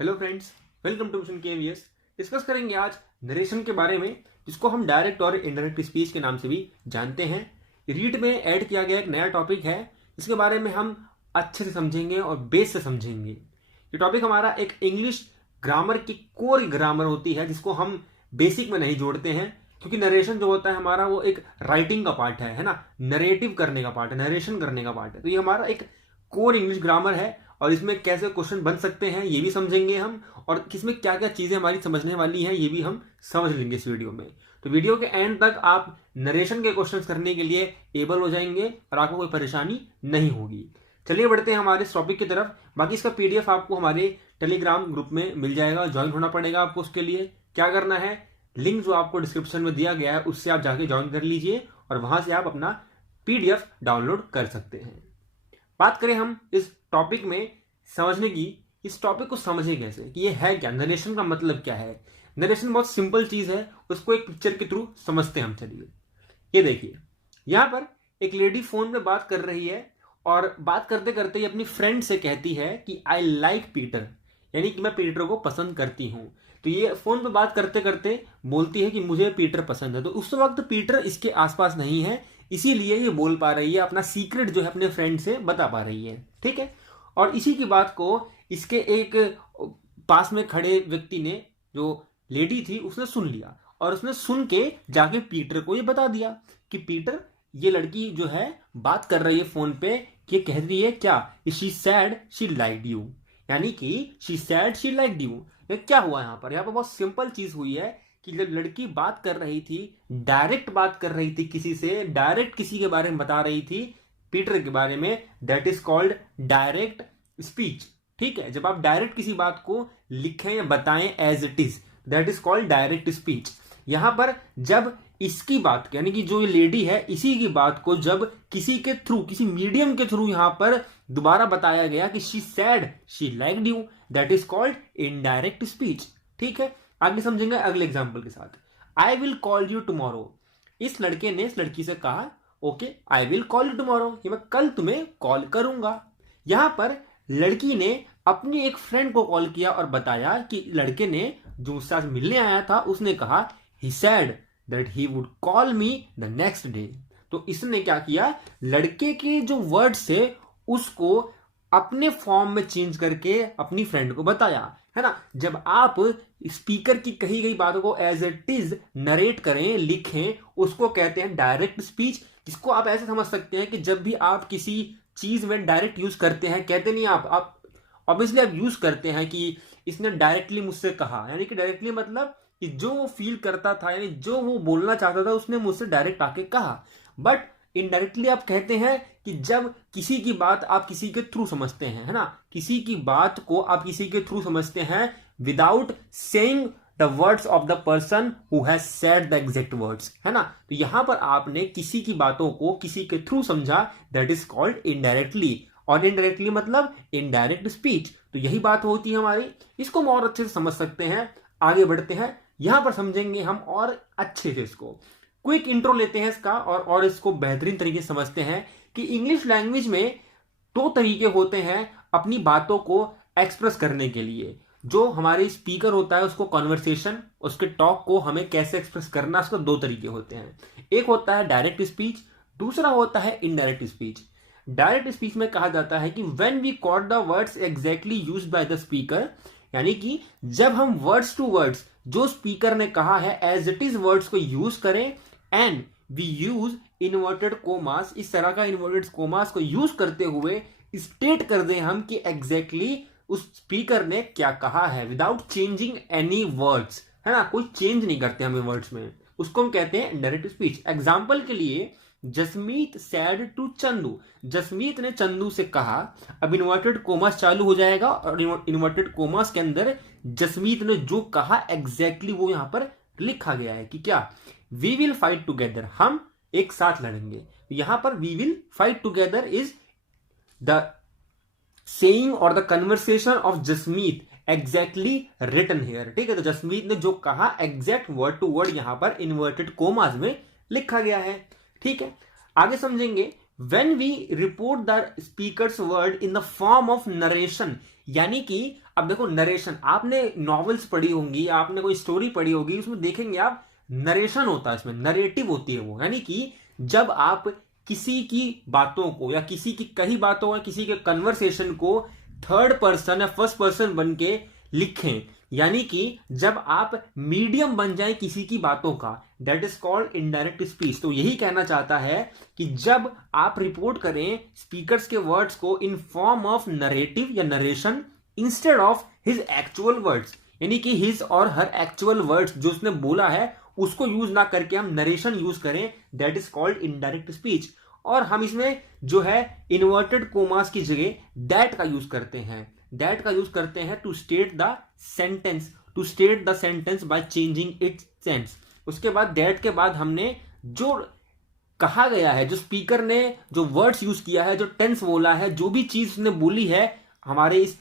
Hello friends, welcome to mission KVS. Discuss करेंगे आज narration के बारे में, जिसको हम डायरेक्ट और इनडायरेक्ट स्पीच के नाम से भी जानते हैं। रीड में ऐड किया गया एक नया टॉपिक है, इसके बारे में हम अच्छे से समझेंगे और बेस से समझेंगे। ये टॉपिक हमारा एक इंग्लिश ग्रामर की कोर ग्रामर होती है, जिसको हम बेसिक में नहीं जोड़ते हैं, क्योंकि नरेशन जो होता है हमारा वो एक राइटिंग का पार्ट है ना, नरेटिव करने का पार्ट है, नरेशन करने का पार्ट है। तो ये हमारा एक कोर इंग्लिश ग्रामर है और इसमें कैसे क्वेश्चन बन सकते हैं ये भी समझेंगे हम, और इसमें क्या क्या चीजें हमारी समझने वाली हैं ये भी हम समझ लेंगे इस वीडियो में। तो वीडियो के एंड तक आप नरेशन के क्वेश्चंस करने के लिए एबल हो जाएंगे और आपको कोई परेशानी नहीं होगी। चलिए बढ़ते हैं हमारे इस टॉपिक की तरफ। बाकी इसका पीडीएफ आपको हमारे टेलीग्राम ग्रुप में मिल जाएगा, ज्वाइन होना पड़ेगा आपको। उसके लिए क्या करना है, लिंक जो आपको डिस्क्रिप्शन में दिया गया है उससे आप जाके ज्वाइन कर लीजिए और वहां से आप अपना पीडीएफ डाउनलोड कर सकते हैं। बात करें हम इस टॉपिक में समझने की, इस टॉपिक को समझे कैसे कि ये है क्या, नरेशन का मतलब क्या है। नरेशन बहुत सिंपल चीज है, उसको एक पिक्चर के थ्रू समझते हैं हम। चलिए ये देखिए, यहां पर एक लेडी फोन पे बात कर रही है और बात करते करते ही अपनी फ्रेंड से कहती है कि आई लाइक पीटर, यानी कि मैं पीटर को पसंद करती हूं। तो ये फोन पे बात करते करते बोलती है कि मुझे पीटर पसंद है। तो उस वक्त पीटर इसके आसपास नहीं है, इसीलिए ये बोल पा रही है, अपना सीक्रेट जो है अपने फ्रेंड से बता पा रही है। ठीक है, और इसी की बात को इसके एक पास में खड़े व्यक्ति ने, जो लेडी थी, उसने सुन लिया और उसने सुन के जाके पीटर को ये बता दिया कि पीटर, ये लड़की जो है बात कर रही है फोन पे, ये कह रही है क्या, she said she liked you, यानी कि she said she liked you. क्या हुआ यहाँ पर बहुत सिंपल चीज हुई है कि जब लड़की बात कर रही थी, डायरेक्ट बात कर रही थी किसी से, डायरेक्ट किसी के बारे में बता रही थी, पीटर के बारे में, that is called direct speech. ठीक है, जब आप डायरेक्ट किसी बात को लिखें या बताएं as it is, that is called direct speech. यहां पर जब इसकी बात, यानी कि जो ये लेडी है, इसी की बात को जब किसी के थ्रू, किसी मीडियम के थ्रू यहां पर दोबारा बताया गया कि she said she liked you, that is called indirect speech. ठीक है, आगे समझेंगे अगले एग्जाम्पल के साथ। I will call you tomorrow, इस लड़के ने इस लड़की से कहा okay I will call you tomorrow, कि मैं कल तुम्हें कॉल करूंगा। यहां पर लड़की ने अपनी एक फ्रेंड को कॉल किया और बताया कि लड़के ने जो उससे आज मिलने आया था, उसने कहा he said that he would call me the next day. तो इसने क्या किया, लड़के के जो वर्ड्स थे उसको अपने फॉर्म में चेंज करके अपनी फ्रेंड को बताया, है ना। जब आप स्पीकर की कही गई बातों को एज इट इज नरेट करें, लिखें, उसको कहते हैं डायरेक्ट स्पीच। जिसको आप ऐसे समझ सकते हैं कि जब भी आप किसी चीज में डायरेक्ट यूज करते हैं, कहते नहीं आप ऑब्वियसली आप यूज करते हैं कि इसने डायरेक्टली मुझसे कहा, यानी कि डायरेक्टली मतलब कि जो वो फील करता था, यानी जो वो बोलना चाहता था, उसने मुझसे डायरेक्ट आके कहा। बट इनडायरेक्टली आप कहते हैं कि जब किसी की बात आप किसी के थ्रू समझते हैं, है ना, किसी की बात को आप किसी के थ्रू समझते हैं without saying the words of the person who has said the exact words, है ना। तो यहां पर आपने किसी की बातों को किसी के थ्रू समझा, दैट इज कॉल्ड इनडायरेक्टली। और इनडायरेक्टली मतलब इनडायरेक्ट स्पीच। तो यही बात होती है हमारी, इसको हम और अच्छे से समझ सकते हैं। आगे बढ़ते हैं, यहां पर समझेंगे हम और अच्छे से इसको। क्विक इंट्रो लेते हैं इसका और इसको बेहतरीन तरीके से समझते हैं कि इंग्लिश लैंग्वेज में दो तरीके होते हैं अपनी बातों को एक्सप्रेस करने के लिए। जो हमारे स्पीकर होता है उसको कॉन्वर्सेशन, उसके टॉक को हमें कैसे एक्सप्रेस करना, उसके दो तरीके होते हैं। एक होता है डायरेक्ट स्पीच, दूसरा होता है इनडायरेक्ट स्पीच। डायरेक्ट स्पीच में कहा जाता है कि when we quote the words exactly used by the speaker, यानी कि जब हम वर्ड्स टू वर्ड्स जो स्पीकर ने कहा है एज इट इज वर्ड्स को यूज करें, and we use inverted commas, इस तरह का इन्वर्टेड कोमास को यूज करते हुए स्टेट कर दें हम कि एग्जैक्टली उस स्पीकर ने क्या कहा है, विदाउट चेंजिंग एनी वर्ड्स, है ना, कोई चेंज नहीं करते हमें वर्ड्स में, उसको हम कहते हैं डायरेक्ट स्पीच। एग्जाम्पल के लिए, जसमीत सैड टू चंदू, जसमीत ने चंदू से कहा। अब इन्वर्टेड कोमास चालू हो जाएगा और इन्वर्टेड कोमास के अंदर जसमीत ने जो कहा एग्जैक्टली वो यहां पर लिखा गया है कि क्या, वी विल फाइट टुगेदर, हम एक साथ लड़ेंगे। यहां पर we will fight together is the saying और the conversation of Jasmeet exactly written here. ठीक है, तो जसमीत ने जो कहा एग्जैक्ट वर्ड टू वर्ड यहां पर इन्वर्टेड कोमास में लिखा गया है। ठीक है, आगे समझेंगे when we report the speaker's word in the form of narration, यानी कि अब देखो नरेशन, आपने नॉवेल्स पढ़ी होंगी, आपने कोई स्टोरी पढ़ी होगी, उसमें देखेंगे आप नरेशन होता है, इसमें नरेटिव होती है वो, यानी कि जब आप किसी की बातों को या किसी की कही बातों या किसी के कन्वर्सेशन को थर्ड पर्सन या फर्स्ट पर्सन बन के लिखें, यानी कि जब आप मीडियम बन जाए किसी की बातों का, that is called indirect speech. तो यही कहना चाहता है कि जब आप रिपोर्ट करें स्पीकर्स के वर्ड्स को इन फॉर्म ऑफ नरेटिव या narration instead of his actual words, यानी कि हिज और हर एक्चुअल वर्ड्स जो उसने बोला है उसको यूज ना करके हम नरेशन यूज करें, that is called indirect speech. और हम इसमें जो है इन्वर्टेड कोमास की जगह दैट का यूज करते हैं, दैट का यूज करते हैं to state the sentence by changing its sense. उसके बाद दैट के बाद हमने जो कहा गया है, जो स्पीकर ने जो वर्ड्स यूज किया है, जो टेंस बोला है, जो भी चीज उसने बोली है हमारे इस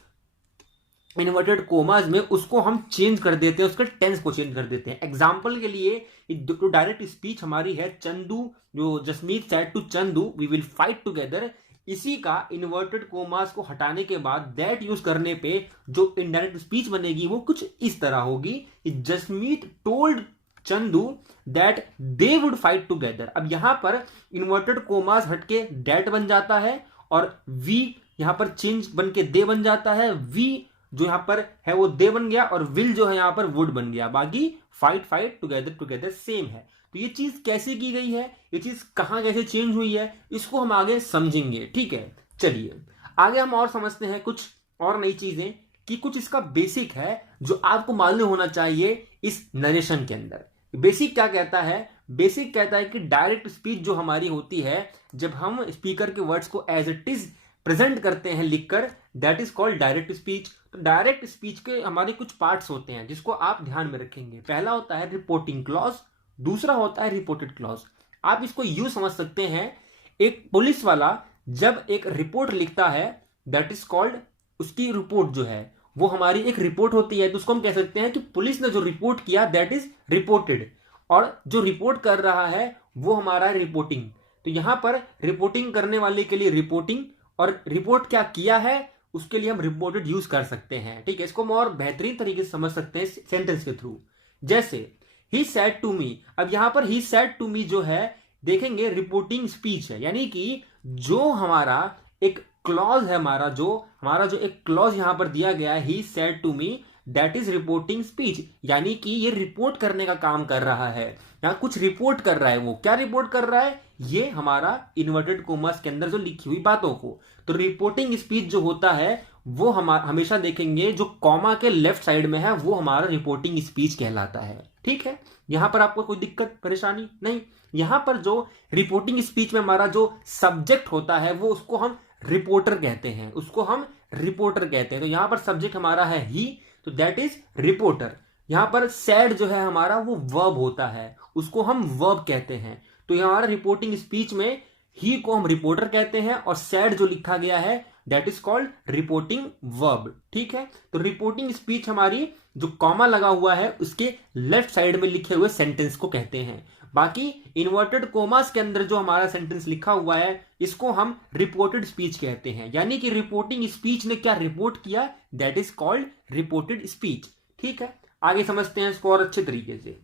इन्वर्टेड कोमास में, उसको हम चेंज कर देते हैं, उसके टेंस को चेंज कर देते हैं। एग्जाम्पल के लिए जो डायरेक्ट स्पीच हमारी है, चंदू, जो Jasmeet said to Chandu we will fight together, इसी का इन्वर्टेड कोमास को हटाने के बाद दैट यूज करने पे जो इनडायरेक्ट स्पीच बनेगी वो कुछ इस तरह होगी, Jasmeet told Chandu that they would fight together. अब यहां पर इन्वर्टेड कोमास हटके दैट बन जाता है और वी यहां पर चेंज बन के दे बन जाता है, वी जो यहां पर है वो दे बन गया और विल जो है यहां पर वुड बन गया, बाकी फाइट टुगेदर सेम है। तो ये चीज कैसे की गई है, ये चीज कहां कैसे चेंज हुई है, इसको हम आगे समझेंगे, ठीक है। चलिए आगे हम और समझते हैं कुछ और नई चीजें, कि कुछ इसका बेसिक है जो आपको मालूम होना चाहिए इस नरेशन के अंदर। बेसिक क्या कहता है, बेसिक कहता है कि डायरेक्ट स्पीच जो हमारी होती है, जब हम स्पीकर के वर्ड्स को एज इट इज प्रेजेंट करते हैं लिखकर, that is called direct speech. तो डायरेक्ट स्पीच के हमारे कुछ पार्ट्स होते हैं जिसको आप ध्यान में रखेंगे। पहला होता है रिपोर्टिंग क्लॉज, दूसरा होता है रिपोर्टेड क्लॉज। आप इसको यूं समझ सकते हैं, एक पुलिस वाला जब एक रिपोर्ट लिखता है, दैट इज कॉल्ड, उसकी रिपोर्ट जो है वो हमारी एक रिपोर्ट होती है, तो उसको हम कह सकते हैं कि पुलिस ने जो रिपोर्ट किया दैट इज रिपोर्टेड, और जो रिपोर्ट कर रहा है वो हमारा रिपोर्टिंग। तो यहां पर रिपोर्टिंग करने वाले के लिए रिपोर्टिंग, और रिपोर्ट क्या किया है उसके लिए हम रिपोर्टेड यूज कर सकते हैं, ठीक है। इसको हम और बेहतरीन तरीके से समझ सकते हैं सेंटेंस के थ्रू, जैसे ही सेड टू मी। अब यहां पर ही सेड टू मी जो है देखेंगे रिपोर्टिंग स्पीच है, यानी कि जो हमारा एक क्लॉज है, हमारा जो एक क्लॉज यहां पर दिया गया है, he said to me, that is reporting speech, यानी कि ये रिपोर्ट करने का काम कर रहा है, यहां कुछ रिपोर्ट कर रहा है। वो क्या रिपोर्ट कर रहा है, ये हमारा इन्वर्टेड कोमास के अंदर जो लिखी हुई बातों को। तो रिपोर्टिंग स्पीच जो होता है वो हम हमेशा देखेंगे जो कॉमा के लेफ्ट साइड में है वो हमारा रिपोर्टिंग स्पीच कहलाता है, ठीक है। यहां पर आपको कोई दिक्कत परेशानी नहीं। यहां पर जो रिपोर्टिंग स्पीच में हमारा जो सब्जेक्ट होता है वो उसको हम रिपोर्टर कहते हैं, तो यहां पर सब्जेक्ट हमारा है ही, तो दैट इज रिपोर्टर। यहां पर सैड जो है हमारा वो वर्ब होता है, उसको हम वर्ब कहते हैं। तो हमारा रिपोर्टिंग स्पीच में ही को हम रिपोर्टर कहते हैं और सैड जो लिखा गया है that is called reporting verb, ठीक है। तो रिपोर्टिंग स्पीच हमारी जो कॉमा लगा हुआ है उसके लेफ्ट साइड में लिखे हुए सेंटेंस को कहते हैं। बाकी इन्वर्टेड कोमास के अंदर जो हमारा सेंटेंस लिखा हुआ है इसको हम रिपोर्टेड स्पीच कहते हैं, यानी कि रिपोर्टिंग स्पीच ने क्या रिपोर्ट किया, that is called reported speech, ठीक है। आगे समझते हैं इसको और अच्छे तरीके से।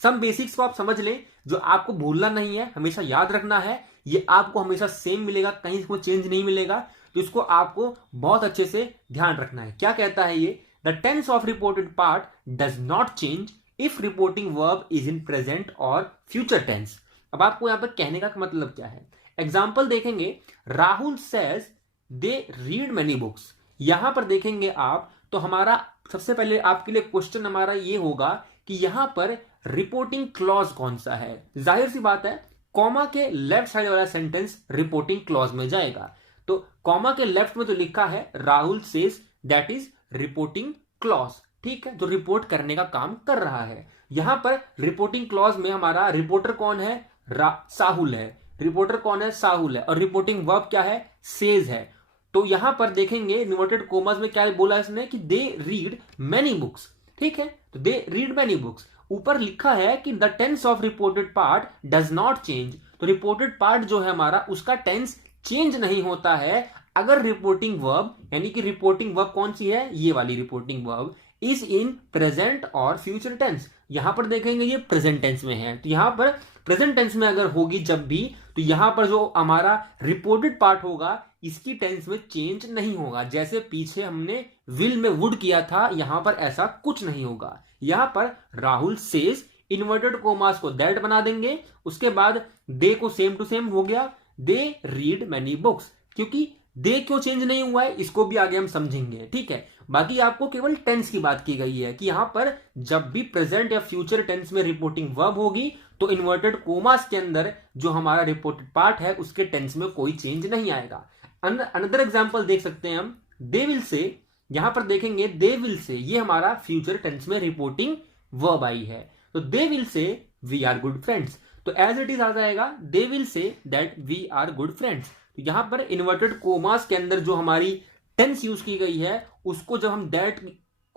सम बेसिक्स को आप समझ लें, जो आपको भूलना नहीं है, हमेशा याद रखना है, ये आपको हमेशा सेम मिलेगा, कहीं इसमें चेंज नहीं मिलेगा, तो इसको आपको बहुत अच्छे से ध्यान रखना है। क्या कहता है ये, the tense of reported part does not change if reporting verb is in present और फ्यूचर टेंस। अब आपको यहां पर कहने का मतलब क्या है, एग्जाम्पल देखेंगे, Rahul says they read many books. यहां पर देखेंगे आप तो हमारा सबसे पहले आपके लिए क्वेश्चन हमारा ये होगा कि यहां पर रिपोर्टिंग क्लॉज कौन सा है। जाहिर सी बात है कॉमा के लेफ्ट साइड वाला सेंटेंस रिपोर्टिंग क्लॉज में जाएगा। तो कॉमा के लेफ्ट में जो लिखा है Rahul says, that is reporting clause, ठीक है, जो रिपोर्ट करने का काम कर रहा है। यहां पर रिपोर्टिंग क्लॉज में हमारा रिपोर्टर कौन है, साहुल है, रिपोर्टर कौन है, साहुल है, और रिपोर्टिंग वर्ब क्या है, सेज है। तो यहां पर देखेंगे इन्वर्टेड कोमास में क्या बोला इसने कि दे रीड मेनी बुक्स, ठीक है, तो दे रीड मेनी बुक्स। ऊपर लिखा है कि the tense of reported part does not change, तो रिपोर्टेड पार्ट जो है हमारा उसका टेंस चेंज नहीं होता है अगर रिपोर्टिंग वर्ब, यानी कि रिपोर्टिंग वर्ब कौन सी है, ये वाली reporting verb is in present और फ्यूचर टेंस। यहां पर देखेंगे ये प्रेजेंट टेंस में है, तो यहां पर प्रेजेंट टेंस में अगर होगी जब भी, तो यहां पर जो हमारा रिपोर्टेड पार्ट होगा इसकी टेंस में चेंज नहीं होगा। जैसे पीछे हमने विल में वुड किया था, यहां पर ऐसा कुछ नहीं होगा। यहां पर राहुल सेज, इन्वर्टेड कोमास को दैट बना देंगे, उसके बाद दे को सेम टू सेम हो गया, दे रीड मैनी बुक्स। क्योंकि दे क्यों चेंज नहीं हुआ है इसको भी आगे हम समझेंगे, ठीक है। बाकी आपको केवल टेंस की बात की गई है कि यहां पर जब भी प्रेजेंट या फ्यूचर टेंस में रिपोर्टिंग वर्ब होगी तो इन्वर्टेड कोमास के अंदर जो हमारा रिपोर्टेड पार्ट है उसके टेंस में कोई चेंज नहीं आएगा। अनदर एग्जांपल देख सकते हैं हम, दे विल से, यहां पर देखेंगे दे विल से, ये हमारा फ्यूचर टेंस में रिपोर्टिंग वर्ब आई है, तो they will say we are good friends, तो एज इट इज आ जाएगा they will say that we are good friends. तो यहां पर इन्वर्टेड कोमास के अंदर जो हमारी टेंस यूज की गई है उसको जब हम दैट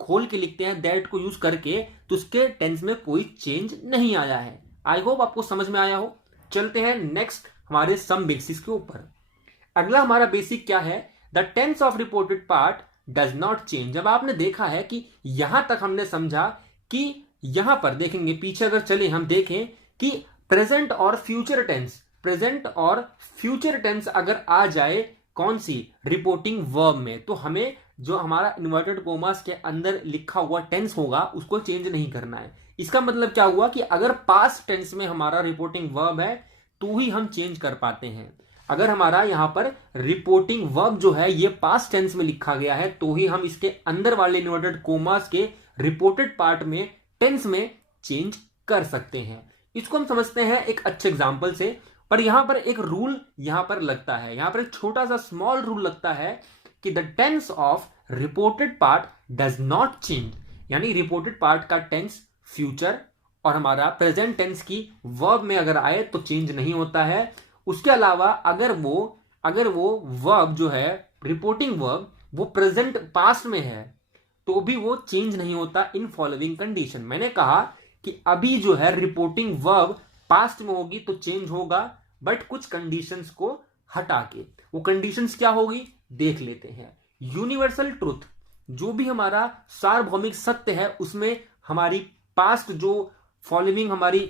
खोल के लिखते हैं, दैट को यूज करके, तो उसके टेंस में कोई चेंज नहीं आया है। आई होप आपको समझ में आया हो। चलते हैं नेक्स्ट हमारे सम बेसिस के ऊपर। अगला हमारा बेसिक क्या है, the tense of reported part does not change. जब आपने देखा है कि यहां तक हमने समझा कि यहां पर देखेंगे, पीछे अगर चले हम देखें कि प्रेजेंट और फ्यूचर टेंस, प्रेजेंट और फ्यूचर टेंस अगर आ जाए कौन सी रिपोर्टिंग वर्ब में, तो हमें जो हमारा इन्वर्टेड कोमास के अंदर लिखा हुआ टेंस होगा उसको चेंज नहीं करना है। इसका मतलब क्या हुआ कि अगर पास्ट टेंस में हमारा रिपोर्टिंग वर्ब है तो ही हम चेंज कर पाते हैं। अगर हमारा यहां पर रिपोर्टिंग वर्ब जो है ये पास्ट टेंस में लिखा गया है तो ही हम इसके अंदर वाले इन्वर्टेड कोमास के रिपोर्टेड पार्ट में टेंस में चेंज कर सकते हैं। इसको हम समझते हैं एक अच्छे एग्जांपल से, पर यहां पर एक रूल यहां पर लगता है, यहां पर एक छोटा सा स्मॉल रूल लगता है कि the tense of reported part does not change, यानी रिपोर्टेड पार्ट का टेंस फ्यूचर और हमारा प्रेजेंट टेंस की वर्ब में अगर आए तो चेंज नहीं होता है। उसके अलावा अगर वो वर्ब जो है रिपोर्टिंग वर्ब वो प्रेजेंट पास्ट में है तो भी वो चेंज नहीं होता इन फॉलोइंग कंडीशन। मैंने कहा कि अभी जो है रिपोर्टिंग वर्ब पास्ट में होगी तो चेंज होगा, बट कुछ कंडीशंस को हटा के। वो कंडीशंस क्या होगी देख लेते हैं। यूनिवर्सल ट्रुथ, जो भी हमारा सार्वभौमिक सत्य है उसमें हमारी पास्ट जो फॉलोइंग हमारी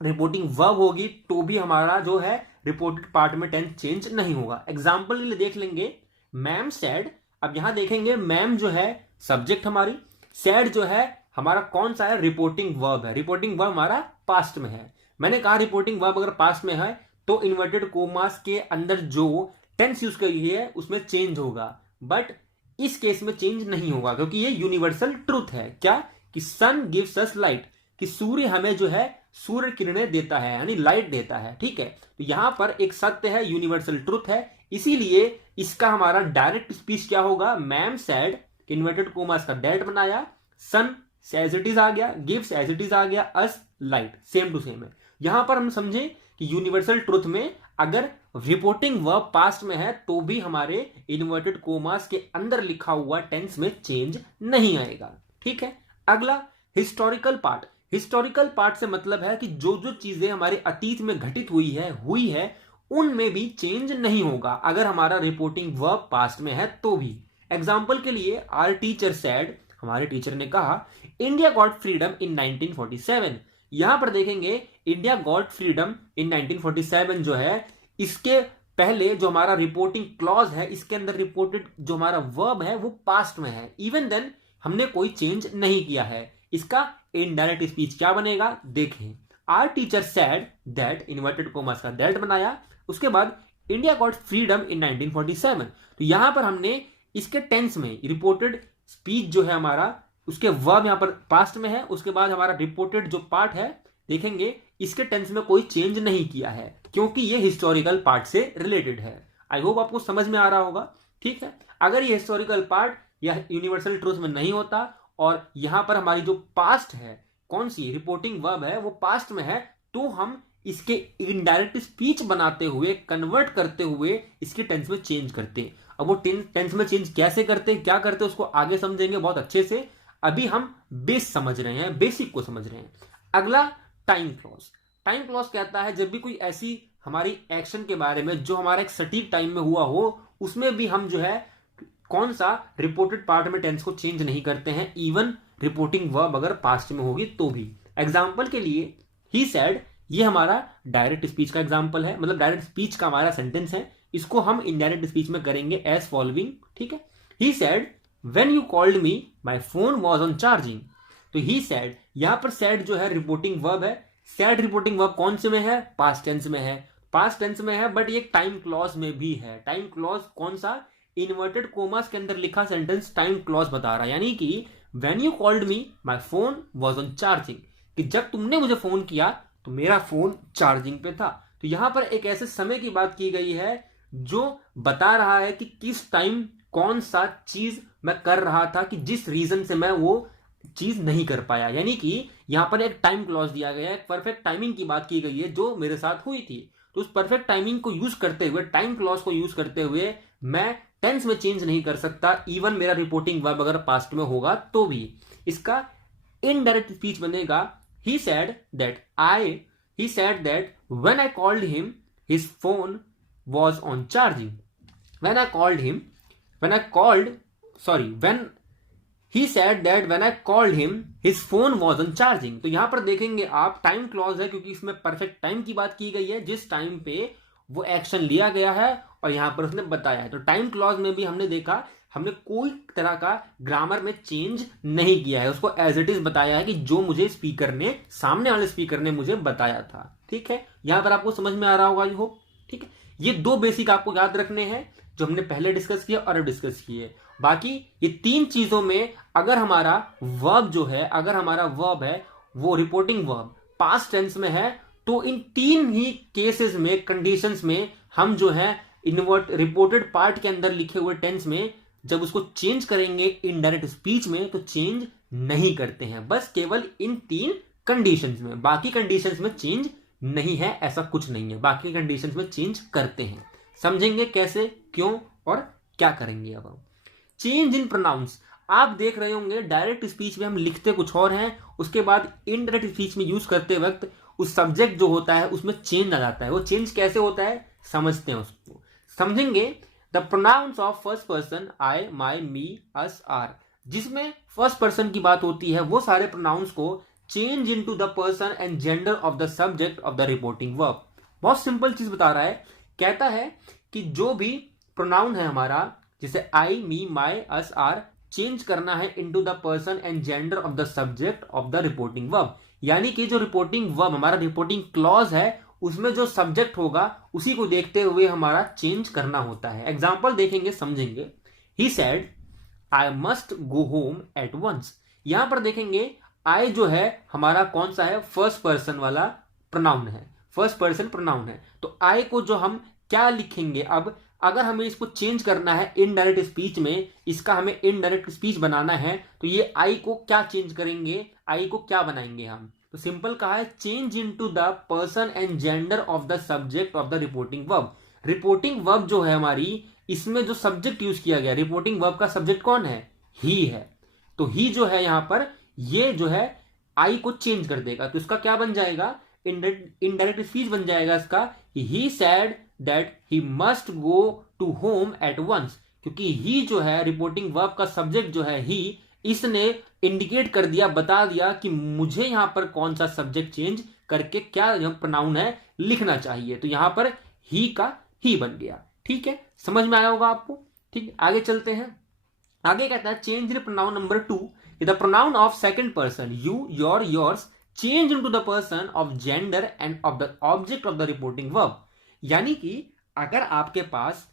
रिपोर्टिंग वर्ब होगी तो भी हमारा जो है रिपोर्टेड पार्ट में टेंस चेंज नहीं होगा। एग्जाम्पल के लिए देख लेंगे, मैम सैड, अब यहां देखेंगे मैम जो है सब्जेक्ट हमारी, सैड जो है हमारा कौन सा है रिपोर्टिंग वर्ब है, रिपोर्टिंग वर्ब हमारा पास्ट में है। मैंने कहा रिपोर्टिंग वर्ब अगर पास्ट में है तो इन्वर्टेड कोमास के अंदर जो टेंस यूज करी है उसमें चेंज होगा, बट इस केस में चेंज नहीं होगा क्योंकि ये यूनिवर्सल ट्रूथ है। क्या कि सन गिव्स अस लाइट, कि सूर्य हमें जो है सूर्य किरणें देता है यानी लाइट देता है, ठीक है। तो यहां पर एक सत्य है, यूनिवर्सल ट्रूथ है, इसीलिए इसका हमारा डायरेक्ट स्पीच क्या होगा, मैम सैड, इन्वर्टेड कोमास का दैट बनाया, सन एज इट इज आ गया, गिव्स एज इट इज आ गया, us light same to same है। यहां पर हम समझे कि यूनिवर्सल ट्रूथ में अगर रिपोर्टिंग वर्ब पास्ट में है तो भी हमारे इन्वर्टेड कोमास के अंदर लिखा हुआ टेंस में चेंज नहीं आएगा, ठीक है। अगला हिस्टोरिकल पार्ट। हिस्टोरिकल पार्ट से मतलब है कि जो जो चीजें हमारे अतीत में घटित हुई है उनमें भी चेंज नहीं होगा अगर हमारा रिपोर्टिंग वर्ब पास्ट में है तो भी। एग्जाम्पल के लिए आवर टीचर सेड, हमारे टीचर ने कहा इंडिया गॉट फ्रीडम इन 1947। यहां पर देखेंगे इंडिया गॉट फ्रीडम इन 1947 जो है इसके पहले जो हमारा रिपोर्टिंग क्लॉज है इसके अंदर रिपोर्टेड जो हमारा वर्ब है वो पास्ट में है, इवन देन हमने कोई चेंज नहीं किया है। इसका इनडायरेक्ट स्पीच क्या बनेगा देखें, our teacher said that, inverted commas का दैट बनाया, उसके बाद इंडिया गॉट फ्रीडम इन 1947। तो यहां पर हमने इसके टेंस में रिपोर्टेड स्पीच जो है हमारा उसके वर्ब यहां पर पास्ट में है, उसके बाद हमारा रिपोर्टेड जो पार्ट है देखेंगे इसके टेंस में कोई चेंज नहीं किया है क्योंकि ये हिस्टोरिकल पार्ट से रिलेटेड है। आई होप आपको समझ में आ रहा होगा, ठीक है। अगर ये हिस्टोरिकल पार्ट या यूनिवर्सल ट्रूथ में नहीं होता और यहां पर हमारी जो पास्ट है कौन सी रिपोर्टिंग वर्ब है वो पास्ट में है तो हम इसके इनडायरेक्ट स्पीच बनाते हुए कन्वर्ट करते हुए इसके टेंस में चेंज करते। अब वो टेंस में चेंज कैसे करते क्या करते उसको आगे समझेंगे बहुत अच्छे से, अभी हम बेस समझ रहे हैं, बेसिक को समझ रहे हैं। अगला टाइम क्लॉज। टाइम क्लॉज कहता है जब भी कोई ऐसी हमारी एक्शन के बारे में जो हमारा एक सटीक टाइम में हुआ हो, उसमें भी हम जो है कौन सा रिपोर्टेड पार्ट में टेंस को चेंज नहीं करते हैं, इवन रिपोर्टिंग वर्ब अगर पास्ट में होगी तो भी। एग्जाम्पल के लिए ही सेड, ये हमारा डायरेक्ट स्पीच का एग्जाम्पल है, मतलब डायरेक्ट स्पीच का हमारा सेंटेंस है। इसको हम इनडायरेक्ट स्पीच में करेंगे एज फॉलोइंग, ठीक है। He said when you called me my phone was on charging. तो ही सेड, यहां पर सेड जो है रिपोर्टिंग वर्ब है। सेड रिपोर्टिंग वर्ब कौन से में है? पास्ट टेंस में है। पास्ट टेंस में है बट ये टाइम क्लॉज में भी है। टाइम क्लॉज कौन सा? इन्वर्टेड कोमास के अंदर लिखा सेंटेंस टाइम क्लॉज बता रहा है, यानी कि when you called me my phone was on charging, कि जब तुमने मुझे फोन किया तो मेरा फोन चार्जिंग पे था। तो यहां पर एक ऐसे समय की बात की गई है जो बता रहा है कि किस टाइम कौन सा चीज मैं कर रहा था, कि जिस रीजन से मैं वो चीज नहीं कर पाया। यानी कि यहां पर एक टाइम क्लॉज दिया गया है, एक परफेक्ट टाइमिंग की बात की गई है जो मेरे साथ हुई थी। तो उस परफेक्ट टाइमिंग को यूज करते हुए, टाइम क्लॉज को यूज करते हुए मैं टेंस में चेंज नहीं कर सकता, इवन मेरा रिपोर्टिंग वर्ब अगर पास्ट में होगा तो भी। इसका इनडायरेक्ट स्पीच बनेगा he said that when I called him his phone was on charging. When he said that when I called him his phone was on charging. तो यहां पर देखेंगे आप टाइम क्लॉज है, क्योंकि इसमें परफेक्ट टाइम की बात की गई है, जिस टाइम पे वो एक्शन लिया गया है और यहां पर उसने बताया है। तो टाइम क्लॉज में भी हमने देखा, हमने कोई तरह का ग्रामर में चेंज नहीं किया है, उसको एज इट इज बताया है कि जो मुझे स्पीकर ने, सामने वाले स्पीकर ने मुझे बताया था। ठीक है, यहां पर आपको समझ में आ रहा होगा, आई होप। ठीक है, ये दो बेसिक आपको याद रखने हैं जो हमने पहले डिस्कस किया और अब डिस्कस किए। बाकी ये तीन चीजों में अगर हमारा वर्ब जो है, अगर हमारा वर्ब है वो रिपोर्टिंग वर्ब पास्ट टेंस में है, तो इन तीन ही केसेस में, कंडीशंस में हम जो है इनवर्ट रिपोर्टेड पार्ट के अंदर लिखे हुए टेंस में जब उसको चेंज करेंगे इनडायरेक्ट स्पीच में तो चेंज नहीं करते हैं, बस केवल इन तीन कंडीशंस में। बाकी कंडीशंस में चेंज नहीं है, ऐसा कुछ नहीं है। बाकी कंडीशंस में चेंज करते हैं। समझेंगे कैसे, क्यों और क्या करेंगे। अब चेंज इन प्रोनाउंस, आप देख रहे होंगे डायरेक्ट स्पीच में हम लिखते कुछ और हैं, उसके बाद इनडायरेक्ट स्पीच में यूज करते वक्त उस सब्जेक्ट जो होता है उसमें चेंज आ जाता है। वो चेंज कैसे होता है समझते हैं, उसको समझेंगे। The pronouns of first person I, my, me, us, our, जिसमें फर्स्ट पर्सन की बात होती है, वो सारे प्रोनाउंस को change into the person and gender of the subject of the reporting verb. बहुत सिंपल चीज बता रहा है, कहता है कि जो भी प्रोनाउन है हमारा, जैसे आई, मी, माई, अस, आर, चेंज करना है into the person and gender of the subject of the reporting verb. यानी कि जो रिपोर्टिंग वर्ब हमारा रिपोर्टिंग क्लॉज है उसमें जो सब्जेक्ट होगा उसी को देखते हुए हमारा चेंज करना होता है। एग्जाम्पल देखेंगे, समझेंगे। He said I must go home at once. यहां पर देखेंगे आई जो है हमारा कौन सा है, फर्स्ट पर्सन वाला प्रोनाउन है, फर्स्ट पर्सन प्रोनाउन है। तो आई को जो हम क्या लिखेंगे, अब अगर हमें इसको चेंज करना है इनडायरेक्ट स्पीच में, इसका हमें इनडायरेक्ट स्पीच बनाना है, तो ये आई को क्या चेंज करेंगे, आई को क्या बनाएंगे हम। तो सिंपल कहा है, change into the person and gender of the subject of the reporting verb. Reporting verb जो है हमारी, इसमें जो सब्जेक्ट यूज किया गया, रिपोर्टिंग वर्ब का सब्जेक्ट कौन है, ही है। तो ही जो है यहां पर, ये जो है आई को चेंज कर देगा। तो इसका क्या बन जाएगा, इनडायरेक्ट स्पीच बन जाएगा इसका। He said that he must go to home at once, क्योंकि ही जो है रिपोर्टिंग वर्ब का सब्जेक्ट जो है ही, इसने इंडिकेट कर दिया, बता दिया कि मुझे यहां पर कौन सा सब्जेक्ट चेंज करके क्या प्रोनाउन है लिखना चाहिए। तो यहां पर ही का ही बन गया। ठीक है, समझ में आया होगा आपको। ठीक है, आगे चलते हैं। आगे कहता है change in pronoun number 2, the pronoun of second person you, your, yours, change into the person of gender end of the object of the reporting verb. यानी कि अगर आपके पास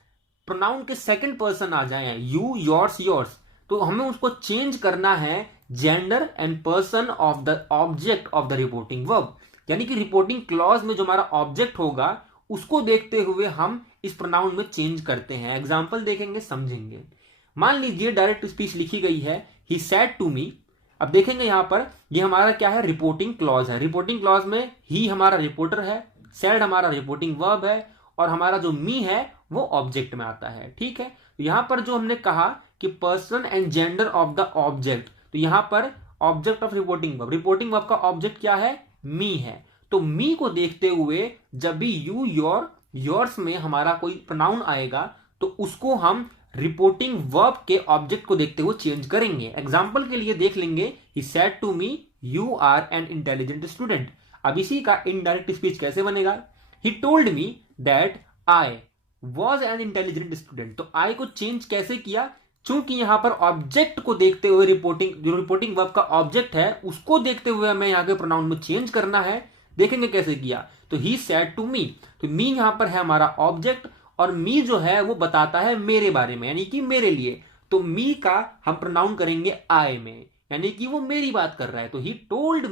प्रोनाउन के सेकंड पर्सन आ जाए, यू, योर्स, योर्स, तो हमें उसको change करना है gender and person of the object of the reporting verb. यानी कि रिपोर्टिंग क्लॉज में जो हमारा ऑब्जेक्ट होगा उसको देखते हुए हम इस प्रोनाउन में चेंज करते हैं। एग्जांपल देखेंगे, समझेंगे। मान लीजिए डायरेक्ट स्पीच लिखी गई है, ही सेड टू मी। अब देखेंगे यहां पर ये हमारा क्या है, रिपोर्टिंग क्लॉज है। रिपोर्टिंग क्लॉज में ही हमारा रिपोर्टर है, सेड हमारा रिपोर्टिंग वर्ब है, और हमारा जो मी है वो ऑब्जेक्ट में आता है। ठीक है, तो यहां पर जो हमने कहा कि person and gender of the object, तो यहां पर object of reporting verb, reporting verb का ऑब्जेक्ट क्या है, मी है। तो मी को देखते हुए जब भी यू, योर, योर्स में हमारा कोई प्रोनाउन आएगा तो उसको हम रिपोर्टिंग वर्ब के ऑब्जेक्ट को देखते हुए चेंज करेंगे। एग्जाम्पल के लिए देख लेंगे, he said to me you are an intelligent student. अब इसी का इनडायरेक्ट स्पीच कैसे बनेगा? He told me that I was an intelligent student. तो आई को चेंज कैसे किया? चूंकि यहां पर ऑब्जेक्ट को देखते हुए जो रिपोर्टिंग वर्ब का ऑब्जेक्ट है उसको देखते हुए हमें यहां के प्रोनाउन में चेंज करना है। देखेंगे कैसे किया। तो ही सेड टू मी, तो मी यहां पर है हमारा ऑब्जेक्ट और मी जो है वो बताता है मेरे बारे में, यानी कि मेरे लिए। तो मी का हम प्रोनाउन करेंगे आई में, यानी कि वो मेरी बात कर रहा है। तो ही told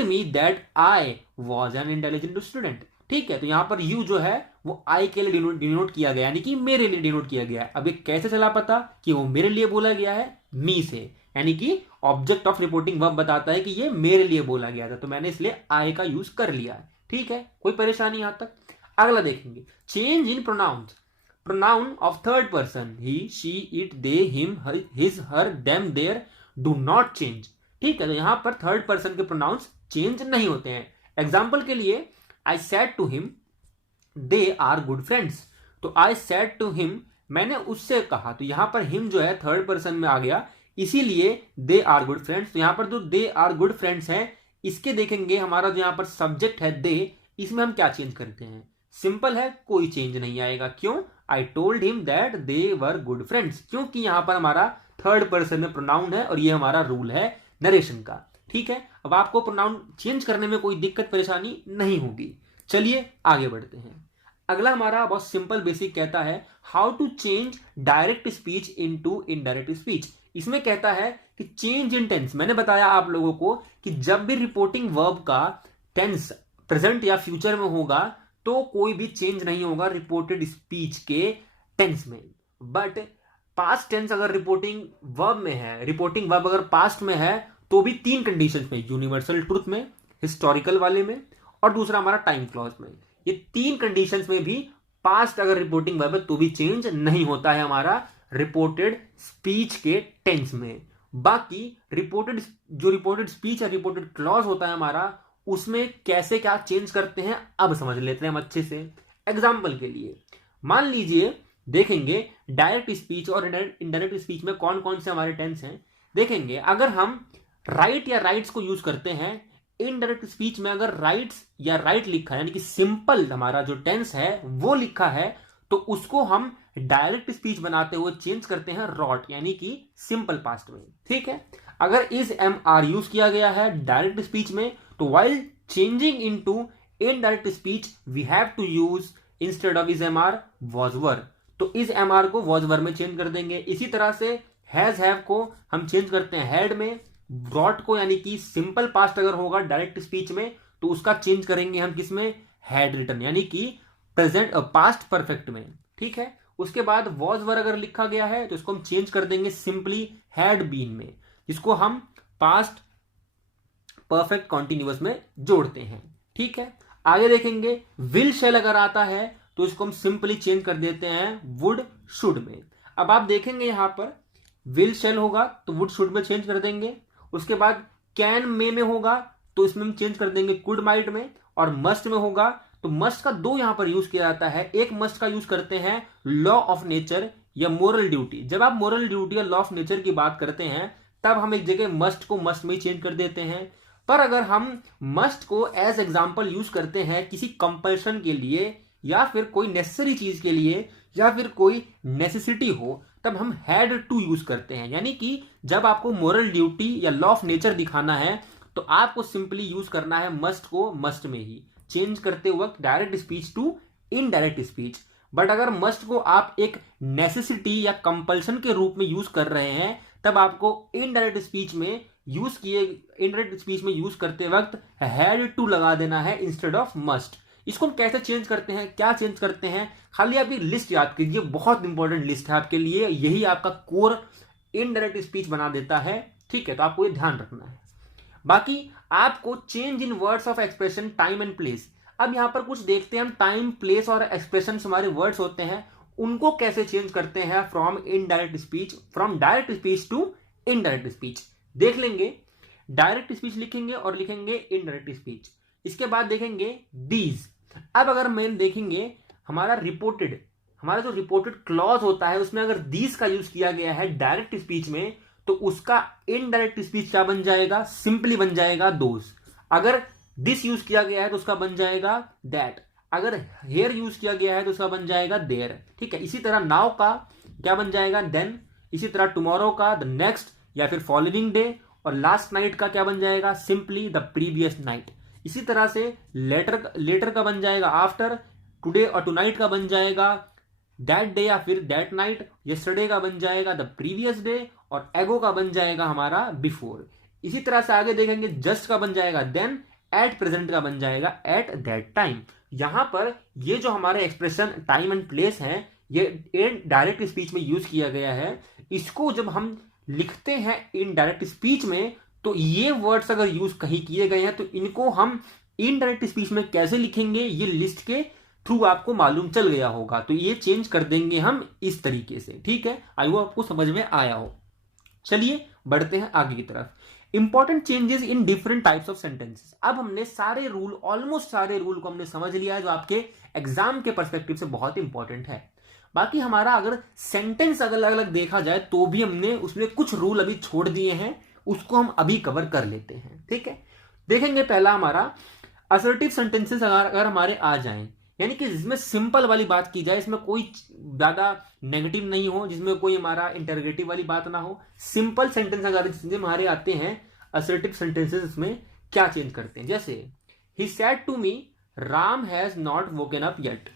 me that I was an intelligent student. ठीक है, तो यहां पर यू जो है वो आई के लिए डिनोट किया गया, यानी कि मेरे लिए डिनोट किया गया है। अब ये कैसे चला पता कि वो मेरे लिए बोला गया है? मी से, यानी कि ऑब्जेक्ट ऑफ रिपोर्टिंग वर्ब बताता है कि ये मेरे लिए बोला गया था, तो मैंने इसलिए आई का यूज कर लिया। ठीक है, कोई परेशानी यहां तक? अगला देखेंगे, change in pronouns. Pronoun of third person, he, she, it, they, him, his, her, them, their, do not change. ठीक है, तो यहां पर थर्ड पर्सन के प्रोनाउंस चेंज नहीं होते हैं। एग्जाम्पल के लिए, I said to him they are good friends. तो आई सेड टू हिम, मैंने उससे कहा, तो यहां पर हिम जो है थर्ड पर्सन में आ गया, इसीलिए दे आर गुड फ्रेंड्स। तो यहां पर जो दे आर गुड फ्रेंड्स है, इसके देखेंगे हमारा जो यहां पर सब्जेक्ट है दे, इसमें हम क्या चेंज करते हैं? सिंपल है, कोई चेंज नहीं आएगा। क्यों? I told him that they were good friends, क्योंकि यहां पर हमारा थर्ड पर्सन में प्रोनाउन है और ये हमारा रूल है नरेशन का। ठीक है, अब आपको प्रोनाउन चेंज करने में कोई दिक्कत परेशानी नहीं होगी। चलिए आगे बढ़ते हैं। अगला हमारा बहुत सिंपल बेसिक कहता है how to change direct speech into indirect speech. इसमें कहता है कि चेंज इन टेंस। मैंने बताया आप लोगों को कि जब भी रिपोर्टिंग वर्ब का टेंस प्रेजेंट या फ्यूचर में होगा तो कोई भी चेंज नहीं होगा रिपोर्टेड स्पीच के टेंस में। बट पास्ट टेंस अगर रिपोर्टिंग वर्ब में है, रिपोर्टिंग वर्ब अगर पास्ट में है, तो भी तीन कंडीशंस में, यूनिवर्सल ट्रूथ में, हिस्टोरिकल वाले में और दूसरा हमारा टाइम क्लॉज में, ये तीन कंडीशंस में भी पास्ट अगर रिपोर्टिंग वर्ब है तो भी चेंज नहीं होता है हमारा रिपोर्टेड स्पीच के टेंस में। बाकी रिपोर्टेड स्पीच या रिपोर्टेड क्लॉज होता है हमारा, उसमें कैसे क्या चेंज करते हैं अब समझ लेते हैं हम अच्छे से। एग्जाम्पल के लिए मान लीजिए, देखेंगे डायरेक्ट स्पीच और इनडायरेक्ट स्पीच में कौन कौन से हमारे टेंस हैं। देखेंगे अगर हम राइट या राइट्स को यूज करते हैं इनडायरेक्ट स्पीच में, अगर राइट्स या राइट लिखा है, यानी कि सिंपल हमारा जो टेंस है वो लिखा है, तो उसको हम डायरेक्ट स्पीच बनाते हुए चेंज करते हैं रॉट, यानी कि सिंपल पास्ट में। ठीक है, अगर इज एम आर यूज किया गया है डायरेक्ट स्पीच में, तो while changing into indirect speech we have to use instead of is am are was were, तो इज एम आर को वॉज वर में चेंज कर देंगे। इसी तरह से हैज हैव को हम चेंज करते हैं हैड में, ब्रॉट को यानी कि सिंपल पास्ट अगर होगा डायरेक्ट स्पीच में तो उसका चेंज करेंगे हम किसमें? हैड रिटन, यानी कि प्रेजेंट पास्ट परफेक्ट में। ठीक है, उसके बाद वॉज वर अगर लिखा गया है तो इसको हम चेंज कर देंगे सिंपली हैड बीन में, जिसको हम पास्ट परफेक्ट कॉन्टिन्यूअस में जोड़ते हैं। ठीक है, आगे देखेंगे विल शेल अगर आता है तो इसको हम सिंपली चेंज कर देते हैं वुड शुड में। अब आप देखेंगे यहां पर विल शेल होगा तो वुड शुड में चेंज कर देंगे। उसके बाद कैन में होगा तो इसमें हम चेंज कर देंगे कुड माइट में, और मस्ट में होगा तो मस्ट का दो यहां पर यूज किया जाता है। एक मस्ट का यूज करते हैं लॉ ऑफ नेचर या मोरल ड्यूटी। जब आप मोरल ड्यूटी या लॉ ऑफ नेचर की बात करते हैं तब हम एक जगह मस्ट को मस्ट में चेंज कर देते हैं। पर अगर हम मस्ट को एज एग्जाम्पल यूज करते हैं किसी कंपल्शन के लिए या फिर कोई नेसेसरी चीज के लिए या फिर कोई नेसेसिटी हो, तब हम हैड टू यूज करते हैं। यानी कि जब आपको मोरल ड्यूटी या लॉ ऑफ नेचर दिखाना है तो आपको सिंपली यूज करना है मस्ट को मस्ट में ही, चेंज करते वक्त direct speech to indirect speech. But अगर मस्ट को आप एक नेसेसिटी या कंपल्शन के रूप में यूज कर रहे हैं तब आपको इनडायरेक्ट स्पीच में यूज करते वक्त हैड टू लगा देना है इंस्टेड ऑफ मस्ट। इसको हम कैसे चेंज करते हैं, क्या चेंज करते हैं, खाली आप ये लिस्ट याद कीजिए, बहुत इंपॉर्टेंट लिस्ट है आपके लिए, यही आपका कोर इनडायरेक्ट स्पीच बना देता है। ठीक है, तो आपको ये ध्यान रखना है। बाकी आपको change in words of expression time and place. अब यहां पर कुछ देखते हैं हम, टाइम प्लेस और एक्सप्रेशन हमारे वर्ड्स होते हैं, उनको कैसे चेंज करते हैं from direct speech to indirect speech. देख लेंगे, डायरेक्ट स्पीच लिखेंगे और लिखेंगे इनडायरेक्ट स्पीच। इसके बाद देखेंगे दीज। अब अगर मैं देखेंगे हमारा जो रिपोर्टेड क्लॉज होता है उसमें अगर दीज का यूज किया गया है डायरेक्ट स्पीच में, तो उसका इनडायरेक्ट स्पीच क्या बन जाएगा? सिंपली बन जाएगा दोस। अगर दिस यूज किया गया है तो उसका बन जाएगा दैट। अगर हेयर यूज किया गया है तो उसका बन जाएगा देयर। ठीक है, इसी तरह नाउ का क्या बन जाएगा? देन। इसी तरह टुमारो का द नेक्स्ट या फिर फॉलोइंग डे, और लास्ट नाइट का क्या बन जाएगा? Simply the previous night. इसी तरह से लेटर का बन जाएगा आफ्टर, टुडे और टुनाइट का बन जाएगा दैट डे या फिर दैट नाइट, यस्टरडे का बन जाएगा द प्रीवियस डे, और एगो का बन जाएगा हमारा बिफोर। इसी तरह से आगे देखेंगे जस्ट का बन जाएगा देन, एट प्रेजेंट का बन जाएगा एट दैट टाइम। यहां पर ये जो हमारे एक्सप्रेशन टाइम एंड प्लेस है ये डायरेक्ट स्पीच में यूज किया गया है। इसको जब हम लिखते हैं इनडायरेक्ट स्पीच में तो ये वर्ड्स अगर यूज कहीं किए गए हैं तो इनको हम इनडायरेक्ट स्पीच में कैसे लिखेंगे ये लिस्ट के थ्रू आपको मालूम चल गया होगा। तो ये चेंज कर देंगे हम इस तरीके से। ठीक है, आई होप आपको समझ में आया हो। चलिए बढ़ते हैं आगे की तरफ। Important changes in different types of sentences. अब हमने सारे रूल, ऑलमोस्ट सारे रूल को हमने समझ लिया है जो आपके एग्जाम के पर्सपेक्टिव से बहुत इंपॉर्टेंट है। बाकी हमारा अगर सेंटेंस अलग अलग देखा जाए तो भी हमने उसमें कुछ रूल अभी छोड़ दिए हैं, उसको हम अभी कवर कर लेते हैं। ठीक है, देखेंगे पहला हमारा असर्टिव सेंटेंसेस अगर हमारे आ जाएं, यानी कि जिसमें सिंपल वाली बात की जाए, इसमें कोई ज्यादा नेगेटिव नहीं हो, जिसमें कोई हमारा इंटरोगेटिव वाली बात ना हो, सिंपल सेंटेंस अगर हमारे आते हैं असर्टिव सेंटेंसेस, इसमें क्या चेंज करते हैं। जैसे he said to me Ram has not woken up yet,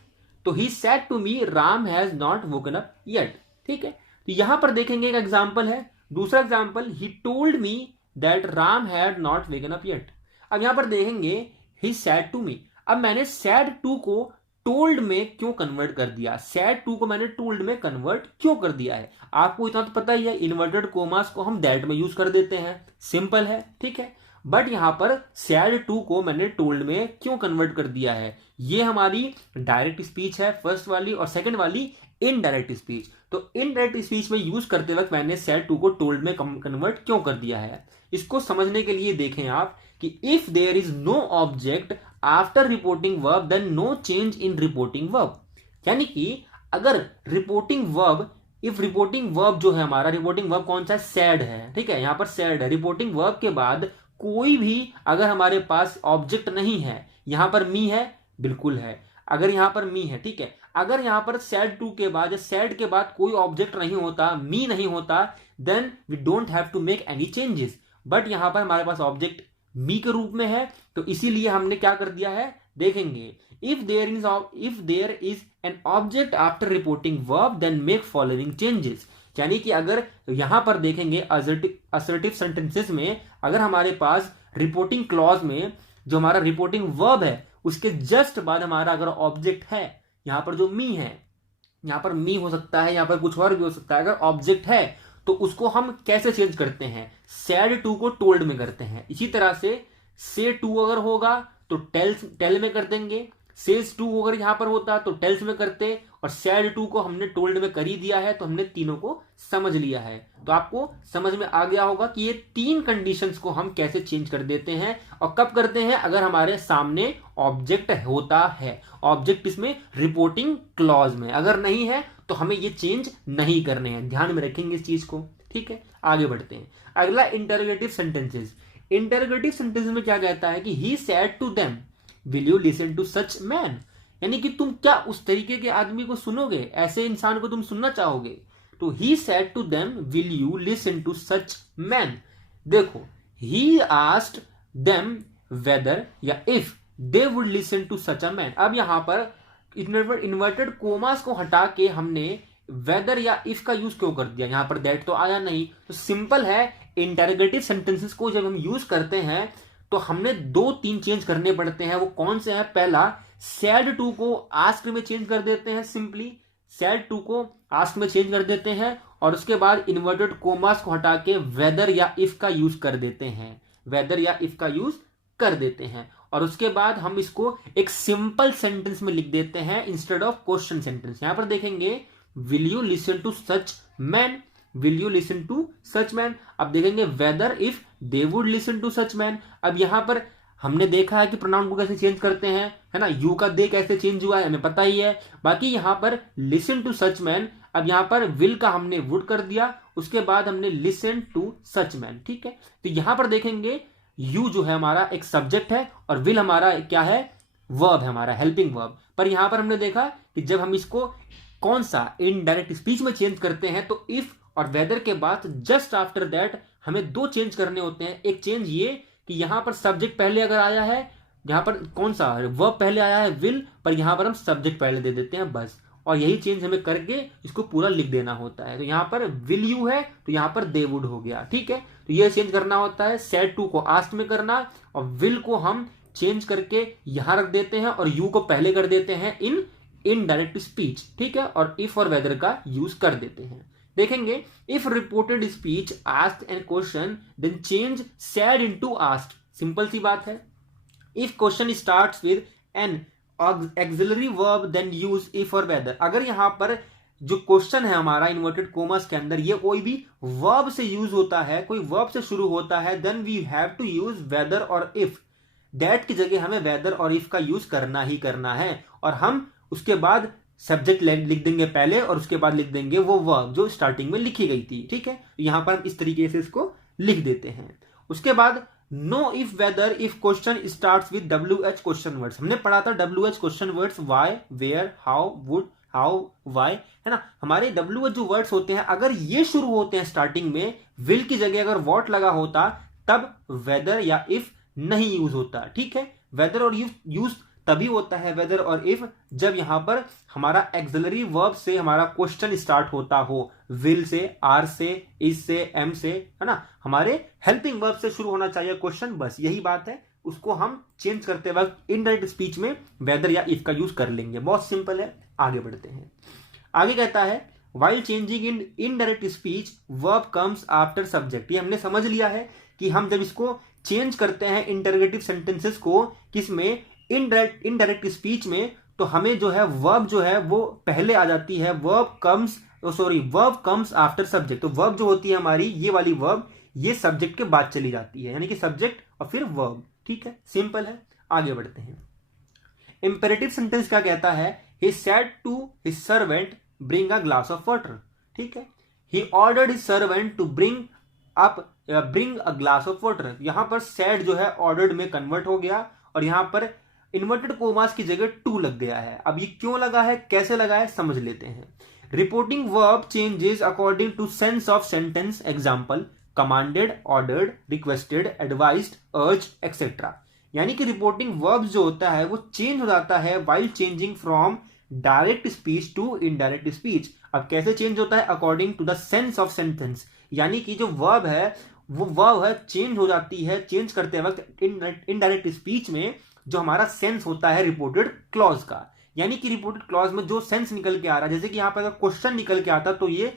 तो he said to me Ram has not woken up yet. ठीक है, तो यहां पर देखेंगे एक एग्जाम्पल है। दूसरा example, he told me that Ram had not woken up yet. अब यहां पर देखेंगे ही सेड टू मी। अब मैंने सैड टू को टोल्ड में क्यों कन्वर्ट कर दिया? सैड टू को मैंने टोल्ड में कन्वर्ट क्यों कर दिया है? आपको इतना तो पता ही है, इन्वर्टेड कोमास को हम दैट में यूज कर देते हैं, सिंपल है। ठीक है, बट यहां पर सैड टू को मैंने टोल्ड में क्यों कन्वर्ट कर दिया है? ये हमारी डायरेक्ट स्पीच है फर्स्ट वाली, और सेकंड वाली इनडायरेक्ट स्पीच। तो इनडायरेक्ट स्पीच में यूज करते वक्त मैंने सैड टू को टोल्ड में कन्वर्ट क्यों कर दिया है? इसको समझने के लिए देखें आप कि if there is no object after reporting verb then no change in reporting verb. यानी कि अगर reporting verb, if reporting verb जो है हमारा, रिपोर्टिंग वर्ब कौन सा है? सैड है। ठीक है, यहां पर सैड है। रिपोर्टिंग वर्ब के बाद कोई भी अगर हमारे पास ऑब्जेक्ट नहीं है, यहां पर मी है, बिल्कुल है। अगर यहां पर मी है, ठीक है, अगर यहां पर सैड टू के बाद या सैड के बाद कोई ऑब्जेक्ट नहीं होता, मी नहीं होता, then we don't have to make any changes. But यहां पर हमारे पास ऑब्जेक्ट मी के रूप में है, तो इसीलिए हमने क्या कर दिया है, देखेंगे if there is an object after reporting verb then make following changes. यानी कि अगर यहां पर देखेंगे असर्टिव सेंटेंसेस में अगर हमारे पास रिपोर्टिंग क्लॉज में जो हमारा रिपोर्टिंग वर्ब है उसके जस्ट बाद हमारा अगर ऑब्जेक्ट है, यहां पर जो मी है, यहां पर मी हो सकता है, यहां पर कुछ और भी हो सकता है, अगर ऑब्जेक्ट है तो उसको हम कैसे चेंज करते हैं? सैड टू को टोल्ड में करते हैं। इसी तरह से टू अगर होगा तो टेल में कर देंगे, सेज टू अगर यहां पर होता तो टेल्स में करते, और सैड टू को हमने टोल्ड में कर ही दिया है, तो हमने तीनों को समझ लिया है। तो आपको समझ में आ गया होगा कि ये तीन कंडीशंस को हम कैसे चेंज कर देते हैं और कब करते हैं, अगर हमारे सामने ऑब्जेक्ट होता है। ऑब्जेक्ट इसमें रिपोर्टिंग क्लॉज में, अगर नहीं है तो हमें ये चेंज नहीं करने हैं। ध्यान में रखेंगे इस चीज को। ठीक है, आगे बढ़ते हैं। अगला इंटरोगेटिव सेंटेंसेस। इंटरोगेटिव सेंटेंस में क्या कहता है कि he said to them will you listen to such man. यानी कि तुम क्या उस तरीके के आदमी को सुनोगे, ऐसे इंसान को तुम सुनना चाहोगे? तो he said to them will you listen to such man. देखो, ही आस्क्ड देम वेदर या if they would listen to such a man. अब यहां पर इन्वर्टेड कोमास को हटा के हमने वेदर या इफ का यूज क्यों कर दिया? यहां पर दैट तो आया नहीं। तो सिंपल है, इंटरोगेटिव सेंटेंसेस को जब हम यूज करते हैं तो हमने 2-3 चेंज करने पड़ते हैं। वो कौन से हैं? पहला, सैड टू को आस्क में चेंज कर देते हैं, सिंपली सैड टू को आस्क में चेंज कर देते हैं, और उसके बाद इन्वर्टेड कोमास को हटा के वेदर या इफ का यूज कर देते हैं, वेदर या इफ का यूज कर देते हैं। और उसके बाद हम इसको एक सिंपल सेंटेंस में लिख देते हैं इंस्टेड ऑफ क्वेश्चन सेंटेंस। यहां पर देखेंगे will you listen to such man, will you listen to such man. अब देखेंगे whether if they would listen to such man. अब यहां पर हमने देखा है कि प्रोनाउन को कैसे चेंज करते हैं, है ना। यू का दे कैसे चेंज हुआ है हमें पता ही है। बाकी यहां पर लिसन टू सच मैन, अब यहां पर विल का हमने वुड कर दिया, उसके बाद हमने लिसन टू सच मैन, ठीक है। तो यहां पर देखेंगे यू जो है हमारा एक सब्जेक्ट है और विल हमारा क्या है, वर्ब है, हमारा हेल्पिंग वर्ब। पर यहां पर हमने देखा कि जब हम इसको कौन सा इनडायरेक्ट स्पीच में चेंज करते हैं तो इफ और वेदर के बाद जस्ट आफ्टर दैट हमें दो चेंज करने होते हैं। एक चेंज ये कि यहां पर सब्जेक्ट पहले अगर आया है, यहां पर कौन सा वर्ब पहले आया है विल, पर यहां पर हम सब्जेक्ट पहले दे देते हैं बस, और यही चेंज हमें करके इसको पूरा लिख देना होता है। तो यहां पर विल यू है तो यहां पर दे वुड हो गया, ठीक है। तो ये चेंज करना होता है, सेड टू को आस्क्ड में करना, और विल को हम चेंज करके यहां रख देते हैं और यू को पहले कर देते हैं इन इनडायरेक्ट स्पीच, ठीक है, और इफ और वेदर का यूज कर देते हैं। देखेंगे if reported speech asked an question then change said into asked, simple सी बात है। If question starts with an auxiliary verb then use if और वेदर, अगर यहां पर जो क्वेश्चन है हमारा इन्वर्टेड कोमास के अंदर ये कोई भी वर्ब से यूज होता है, कोई वर्ब से शुरू होता है, then we have to use whether और इफ। दैट की जगह हमें वेदर और इफ का यूज करना ही करना है, और हम उसके बाद सब्जेक्ट लिख देंगे पहले और उसके बाद लिख देंगे वो वर्ब जो स्टार्टिंग में लिखी गई थी, ठीक है। यहां पर हम इस तरीके से इसको लिख देते हैं। उसके बाद no if whether if question starts with WH question words, हमने पढ़ा था WH question words why, where, how, would, how, why, है ना। हमारे WH जो वर्ड्स होते हैं अगर ये शुरू होते हैं स्टार्टिंग में, विल की जगह अगर वॉट लगा होता तब वेदर या इफ नहीं यूज होता, ठीक है। वेदर और इफ यूज तभी होता है, वेदर और इफ, जब यहां पर हमारा एक्सिलरी वर्ब से हमारा क्वेश्चन स्टार्ट होता हो, विल से, आर से, इज से, एम से, है ना। हमारे हेल्पिंग वर्ब से शुरू होना चाहिए क्वेश्चन, बस यही बात है। उसको हम चेंज करते वक्त इनडायरेक्ट स्पीच में वेदर या इफ का यूज कर लेंगे, बहुत सिंपल है। आगे बढ़ते हैं। आगे कहता है while changing in indirect speech verb comes after subject. ये हमने समझ लिया है कि हम जब इसको चेंज करते हैं इंटरोगेटिव सेंटेंसेस को किसमें, इनडायरेक्ट स्पीच में, तो हमें जो है वर्ब जो है वो पहले आ जाती है, वर्ब कम्स आफ्टर सब्जेक्ट। तो वर्ब जो होती है हमारी ये वाली वर्ब, ये सब्जेक्ट के बाद चली जाती है, यानी कि सब्जेक्ट और फिर वर्ब, ठीक है, सिंपल है। आगे बढ़ते हैं। इंपेरेटिव सेंटेंस क्या कहता है, he said to his servant bring a glass of water, ठीक है। He ordered his servant to bring a glass of water. यहां पर सेड जो है ऑर्डर्ड में कन्वर्ट हो गया और यहां पर इन्वर्टेड कोमास की जगह टू लग गया है। अब ये क्यों लगा है, कैसे लगा है, समझ लेते हैं। Reporting verb changes according to sense of sentence, example commanded, ordered, requested, advised, urge, etcetera. यानी कि रिपोर्टिंग वर्ब जो होता है वो चेंज हो जाता है while changing from direct speech to indirect speech. अब कैसे चेंज होता है, according to the sense of sentence, यानी कि जो वर्ब है वो वर्ब है चेंज हो जाती है, चेंज करते वक्त इनडायरेक्ट स्पीच में जो हमारा सेंस होता है रिपोर्टेड क्लॉज का। यानी कि रिपोर्टेड क्लॉज में जो सेंस निकल के आ रहा है, जैसे कि यहां पर अगर क्वेश्चन निकल के आता तो ये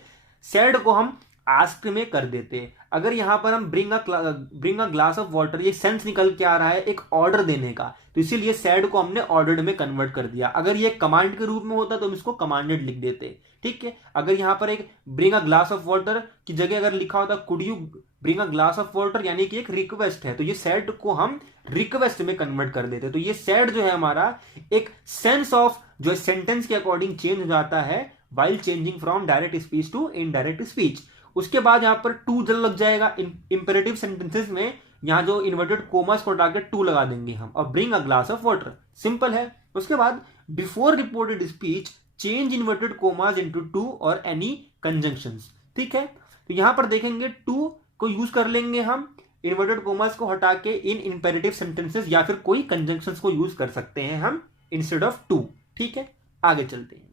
सेड को हम आस्क्ड में कर देते। अगर यहां पर हम bring a glass of water, ये सेंस निकल के आ रहा है एक ऑर्डर देने का, तो इसीलिए सेड को हमने ऑर्डर्ड में कन्वर्ट कर दिया। अगर ये कमांड के रूप में होता तो हम इसको कमांडेड लिख देते, ठीक है। अगर यहां पर एक bring a glass of water की जगह अगर लिखा होता could you bring a glass of water, यानी कि एक रिक्वेस्ट है, तो ये सेड को हम रिक्वेस्ट में कन्वर्ट कर देते। तो ये सेड जो है हमारा एक सेंस ऑफ जो सेंटेंस के अकॉर्डिंग चेंज हो जाता है while changing from direct speech to indirect speech. उसके बाद यहां पर टू जल लग जाएगा इंपेरेटिव सेंटेंसेस में, यहां जो इन्वर्टेड कोमास को हटा के टू लगा देंगे हम, और bring a glass of water, simple है। उसके बाद before reported speech change inverted commas into two और एनी कंजंक्शंस, ठीक है। तो यहां पर देखेंगे टू को यूज कर लेंगे हम, इन्वर्टेड कोमास को हटा के इन इंपेरेटिव सेंटेंसेस या फिर कोई कंजंक्शंस को यूज कर सकते हैं हम इंस्टेड ऑफ टू, ठीक है। आगे चलते हैं।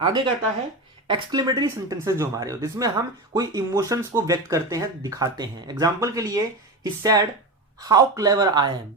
आगे कहता है एक्सक्लेमेटरी सेंटेंसेस जो हमारे होते हैं, इसमें हम कोई इमोशंस को व्यक्त करते हैं, दिखाते हैं। एग्जांपल के लिए he said how clever I am,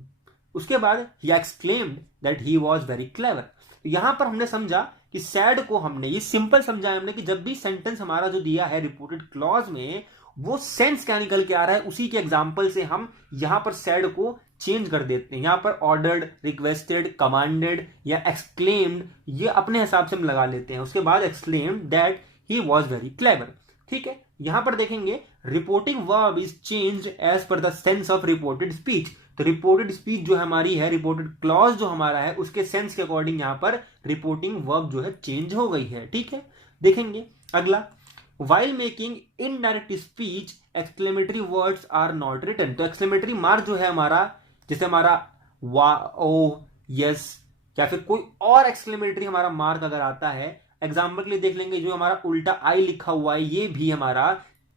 उसके बाद he exclaimed that he was very clever. यहां पर हमने समझा कि सैड को हमने ये सिंपल समझा हमने कि जब भी सेंटेंस हमारा जो दिया है रिपोर्टेड क्लॉज में वो सेंस क्या निकल के आ रहा है, उसी के एग्जांपल से हम यहां पर सैड को चेंज कर देते हैं। यहां पर ऑर्डर्ड, रिक्वेस्टेड, कमांडेड या एक्सक्लेम्ड ये अपने हिसाब से हम लगा लेते हैं। उसके बाद exclaimed that he was very clever, ठीक है। यहां पर देखेंगे reporting verb is changed as per the sense of reported speech. तो रिपोर्टेड स्पीच जो हमारी है, रिपोर्टेड क्लॉज जो हमारा है, उसके सेंस के अकॉर्डिंग यहां पर रिपोर्टिंग वर्ब जो है चेंज हो गई है। ठीक है, देखेंगे अगला, while making indirect speech exclamatory words are not written. तो एक्सक्लेमेटरी मार्क जो है हमारा, जैसे हमारा वा, ओ, यस या फिर कोई और एक्सक्लेमेटरी हमारा मार्क अगर आता है, एग्जाम्पल के लिए देख लेंगे जो हमारा उल्टा आई लिखा हुआ है, ये भी हमारा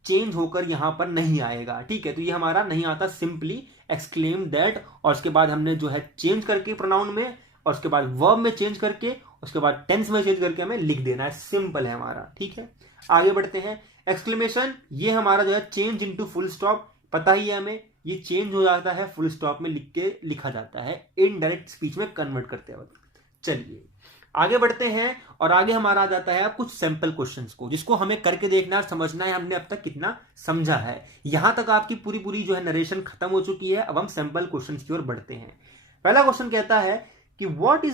चेंज होकर यहां पर नहीं आएगा। ठीक है, तो ये हमारा नहीं आता, सिंपली एक्सक्लेम दैट, और उसके बाद हमने जो है चेंज करके प्रोनाउन में, और उसके बाद वर्ब में चेंज करके, उसके बाद टेंस में चेंज करके हमें लिख देना है। सिंपल है हमारा। ठीक है, आगे बढ़ते हैं। एक्सक्लेमेशन, ये हमारा जो है चेंज इनटू फुल स्टॉप, पता ही है हमें, ये चेंज हो जाता है फुल स्टॉप में लिख के लिखा जाता है इनडायरेक्ट स्पीच में कन्वर्ट करते वक्त। चलिए आगे बढ़ते हैं, और आगे हमारा आ जाता है कुछ सैंपल क्वेश्चंस को, जिसको हमें करके देखना है, समझना है हमने अब तक कितना समझा है। यहां तक आपकी पूरी पूरी जो है नरेशन खत्म हो चुकी है। अब हम सैंपल क्वेश्चंस की ओर बढ़ते हैं। पहला क्वेश्चन कहता है कि what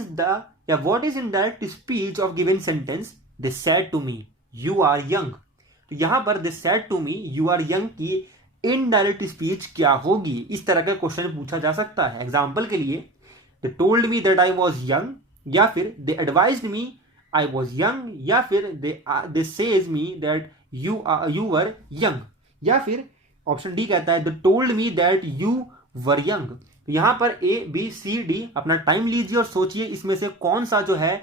is indirect speech of given sentence they said to me you are young. तो यहां पर they said to me you are young की इनडायरेक्ट स्पीच क्या होगी, इस तरह का क्वेश्चन पूछा जा सकता है। एग्जाम्पल के लिए, they told me that I was young, या फिर they advised me I was young, या फिर they says me that you were young, या फिर ऑप्शन डी कहता है they told me that you were young. तो यहां पर ए बी सी डी अपना टाइम लीजिए और सोचिए इसमें से कौन सा जो है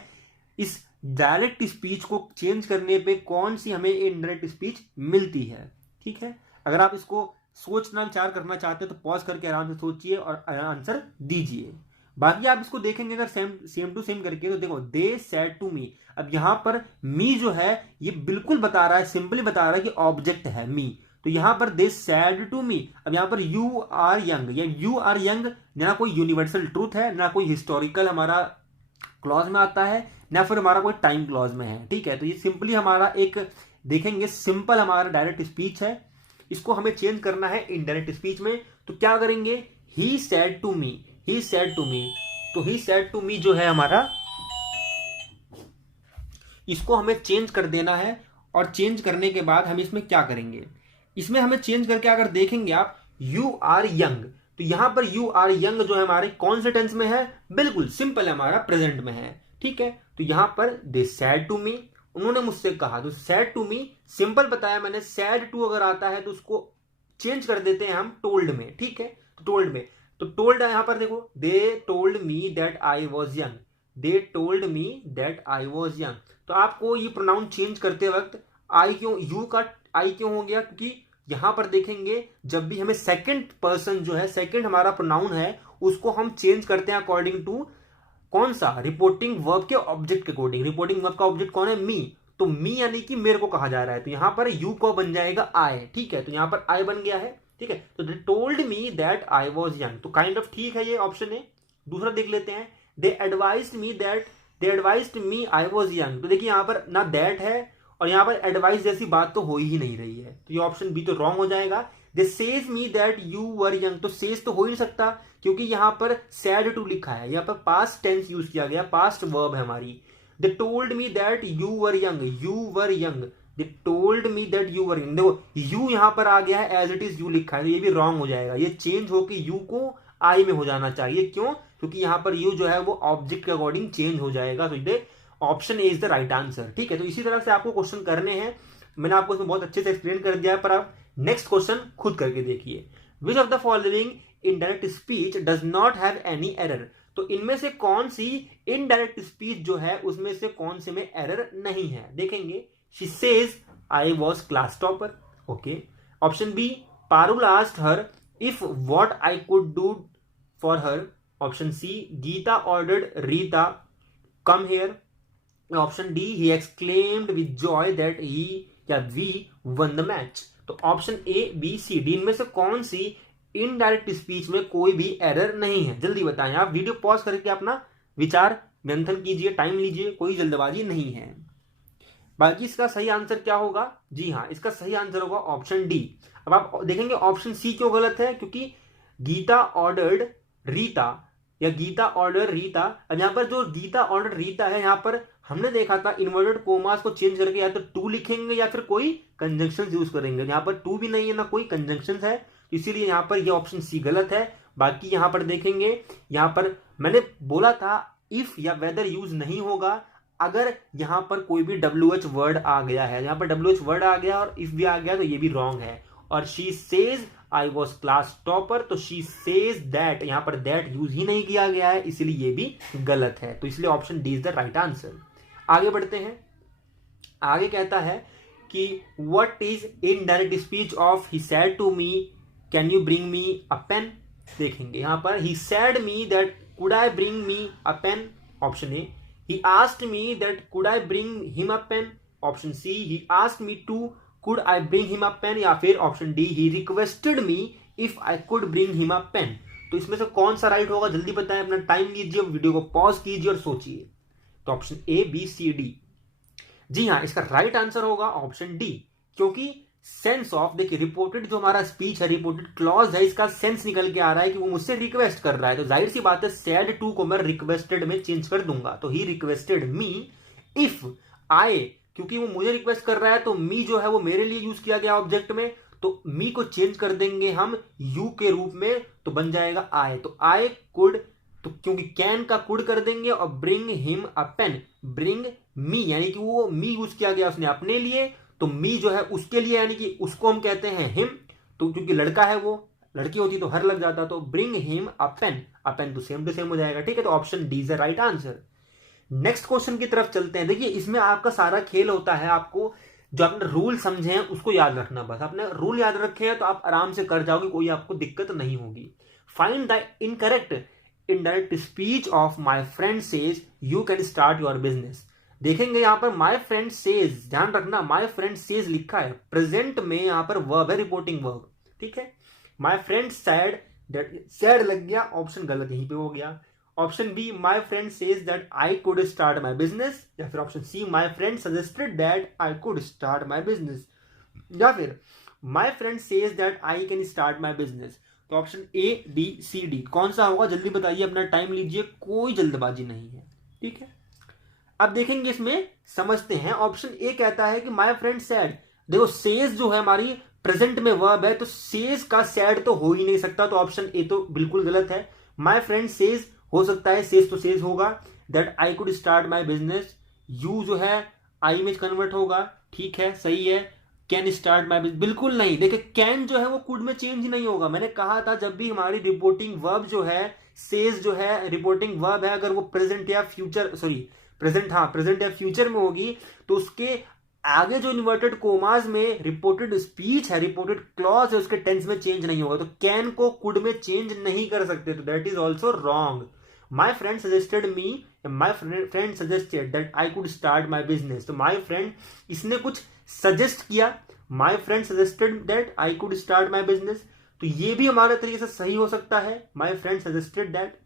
इस डायरेक्ट स्पीच को चेंज करने पे कौन सी हमें इनडायरेक्ट स्पीच मिलती है। ठीक है, अगर आप इसको सोचना विचार करना चाहते हैं तो पॉज करके आराम से सोचिए और आंसर दीजिए। बाकी आप इसको देखेंगे अगर सेम टू सेम करके, तो देखो दे सेड टू मी, अब यहां पर मी जो है ये बिल्कुल बता रहा है, सिंपली बता रहा है कि ऑब्जेक्ट है मी, तो यहां पर दे सेड टू मी। अब यहां पर यू आर यंग, या यू आर यंग ना कोई यूनिवर्सल ट्रूथ है, ना कोई हिस्टोरिकल हमारा क्लॉज में आता है, ना फिर हमारा कोई टाइम क्लॉज में है। ठीक है, तो ये सिंपली हमारा एक देखेंगे सिंपल हमारा डायरेक्ट स्पीच है, इसको हमें चेंज करना है इनडायरेक्ट स्पीच में। तो क्या करेंगे, he said to me, he said to me, तो ही सेड टू मी जो है हमारा, इसको हमें चेंज कर देना है। और चेंज करने के बाद हम इसमें क्या करेंगे, इसमें हमें चेंज करके अगर देखेंगे आप यू आर यंग, तो यहां पर यू आर यंग जो है हमारे कौन से टेंस में है, बिल्कुल सिंपल है, हमारा प्रेजेंट में है। ठीक है, तो यहां पर दे सेड टू मी, उन्होंने मुझसे कहा, तो सेड टू मी सिंपल बताया मैंने, सेड टू अगर आता है तो उसको चेंज कर देते हैं हम टोल्ड में। ठीक है, तो टोल्ड में, तो टोल्ड यहां पर देखो, दे told me that I was young, they told me that I was young. तो आपको ये प्रोनाउन चेंज करते वक्त आई क्यों, यू का आई क्यों हो गया, क्योंकि यहां पर देखेंगे जब भी हमें सेकंड पर्सन जो है, सेकंड हमारा प्रोनाउन है, उसको हम चेंज करते हैं अकॉर्डिंग टू कौन सा, रिपोर्टिंग वर्ब के ऑब्जेक्ट के अकॉर्डिंग। रिपोर्टिंग वर्ब का ऑब्जेक्ट कौन है, मी, तो मी यानी कि मेरे को कहा जा रहा है, तो यहां पर यू को बन जाएगा आई। ठीक है, तो यहां पर आई बन गया है। ठीक है, तो they told me that I was young, तो काइंड ऑफ ठीक है ये ऑप्शन है। दूसरा देख लेते हैं, they advised me I was young, तो देखिए यहां पर ना दैट है और यहां पर एडवाइस जैसी बात तो हो ही नहीं रही है, तो ये ऑप्शन बी तो रॉन्ग हो जाएगा। They says me that you were young, तो सेज तो हो ही नहीं सकता क्योंकि यहां पर सैड टू लिखा है, यहां पर पास्ट टेंस यूज किया गया, पास्ट वर्ब है हमारी। दे told me that you were young, you were young, they told me that you were young, देखो यू यहां पर आ गया है, एज इट इज यू लिखा है, तो ये भी रॉन्ग हो जाएगा, ये चेंज होकर यू को आई में हो जाना चाहिए। क्यों, क्योंकि यहां पर यू जो है वो ऑब्जेक्ट के अकॉर्डिंग चेंज हो जाएगा, तो ये option A is the right answer. ठीक है, तो इसी तरह से आपको क्वेश्चन करने हैं, मैंने आपको इसमें बहुत अच्छे से एक्सप्लेन कर दिया है, पर आप नेक्स्ट क्वेश्चन खुद करके देखिए। Which of the following indirect speech does not have any error, तो इनमें से कौन सी इनडायरेक्ट स्पीच जो है उसमें से कौन से में एरर नहीं है, देखेंगे। She says I was class topper, okay. Option B, Parul asked her if what I could do for her. Option C, Geeta ordered Reeta come here. Option D, he exclaimed with joy that he या we won the match. तो option A B C D इनमें से कौन सी indirect speech में कोई भी error नहीं है, जल्दी बताएं। आप वीडियो पॉज करके अपना विचार मंथन कीजिए, टाइम लीजिए, कोई जल्दबाजी नहीं है। बाकी इसका सही आंसर क्या होगा, जी हाँ, इसका सही आंसर होगा ऑप्शन डी। अब आप देखेंगे ऑप्शन सी क्यों गलत है, क्योंकि गीता ऑर्डर्ड रीता या गीता ऑर्डर रीता, अब यहां पर जो गीता ऑर्डर रीता है, यहां पर हमने देखा था इन्वर्टेड कोमास को चेंज करके या तो टू लिखेंगे या फिर कोई कंजंक्शन यूज करेंगे, यहां पर टू भी नहीं है ना कोई कंजंक्शन है, इसीलिए यहां पर ये ऑप्शन सी गलत है। बाकी यहां पर देखेंगे, यहां पर मैंने बोला था इफ या वेदर यूज नहीं होगा अगर यहां पर कोई भी WH वर्ड आ गया है। यहां पर WH वर्ड आ गया और इफ भी आ गया तो ये भी रॉन्ग है। और she says I was class topper, तो शी सेज दैट, यहां पर दैट यूज ही नहीं किया गया है, इसलिए ये भी गलत है। तो इसलिए option D is the right answer. आगे बढ़ते हैं। आगे कहता है कि what is indirect speech of he said to me can you bring me a pen. देखेंगे यहां पर he said me that could I bring me a pen, option A. He asked me that could I bring him a pen, option C. He asked me to could I bring him a pen, या फिर option D he requested me if I could bring him a pen. तो इसमें से कौन सा right होगा जल्दी बताएं, अपना टाइम लीजिए, वीडियो को पॉज कीजिए और सोचिए। तो option A, B, C, D. जी हाँ, इसका राइट आंसर होगा ऑप्शन डी, क्योंकि सेंस ऑफ, देखिए रिपोर्टेड जो हमारा स्पीच है, रिपोर्टेड क्लॉज है, इसका सेंस निकल के आ रहा है कि वो मुझसे रिक्वेस्ट कर रहा है। तो जाहिर सी बात है सैड टू को मैं रिक्वेस्टेड में चेंज कर दूंगा। तो ही रिक्वेस्टेड मी इफ आई, क्योंकि वो मुझे रिक्वेस्ट कर रहा है तो मी जो है वो मेरे लिए यूज किया गया ऑब्जेक्ट में, तो मी को चेंज कर देंगे हम यू के रूप में, तो बन जाएगा आई। तो आई कुड, तो क्योंकि कैन का कुड कर देंगे, और bring him a pen, bring me यानी कि वो मी यूज किया गया उसने अपने लिए, तो मी जो है उसके लिए, यानी कि उसको हम कहते हैं हिम। तो क्योंकि लड़का है वो, लड़की होती तो हर लग जाता, तो bring him a pen, a pen तो सेम टू सेम हो जाएगा। ठीक है, तो option D is the right answer. Next question की तरफ चलते हैं। देखिए इसमें आपका सारा खेल होता है, आपको जो आपने रूल समझे हैं उसको याद रखना। बस आपने रूल याद रखे हैं तो आप आराम से कर जाओगे, कोई आपको दिक्कत नहीं होगी। Find the incorrect indirect speech of my friend says you can start your business. देखेंगे यहां पर माय फ्रेंड सेज, ध्यान रखना माय फ्रेंड सेज लिखा है, प्रेजेंट में यहां पर वर्ब है, रिपोर्टिंग वर्ब। ठीक है, माय फ्रेंड सैड, सैड लग गया, ऑप्शन गलत यहीं पे हो गया। Option B, my friend says that I could start my business, या फिर option C, my friend suggested that I could start my business, या फिर my friend says that I can start my business. तो option A, B, C, D कौन सा होगा जल्दी बताइए, अपना टाइम लीजिए, कोई जल्दबाजी नहीं है। ठीक है, अब देखेंगे इसमें समझते हैं। ऑप्शन ए कहता है कि माय फ्रेंड सैड, देखो सेज जो है हमारी प्रेजेंट में वर्ब है, तो सेज का सैड तो हो ही नहीं सकता, तो ऑप्शन ए तो बिल्कुल गलत है। माय फ्रेंड सेज हो सकता है, सेज तो सेज होगा। That I could start my business, you जो है आई में कन्वर्ट होगा, ठीक है सही है। कैन स्टार्ट माय बिजनेस, बिल्कुल नहीं। देखिए कैन जो है वो कुड में चेंज ही नहीं होगा। मैंने कहा था जब भी हमारी रिपोर्टिंग वर्ब जो है, सेज जो है रिपोर्टिंग वर्ब है, अगर वो प्रेजेंट या फ्यूचर, सॉरी प्रेजेंट, हाँ प्रेजेंट या फ्यूचर में होगी, तो उसके आगे जो इन्वर्टेड कोमास में रिपोर्टेड स्पीच है, रिपोर्टेड क्लॉज है, उसके टेंस में चेंज नहीं होगा। तो कैन को कुड में चेंज नहीं कर सकते, तो that is also wrong. My friend suggested me, my friend suggested that I could start my business, तो माई फ्रेंड इसने कुछ सजेस्ट किया, my friend suggested that I could start my business, तो ये भी हमारे तरीके से सही हो सकता है, my friend suggested that.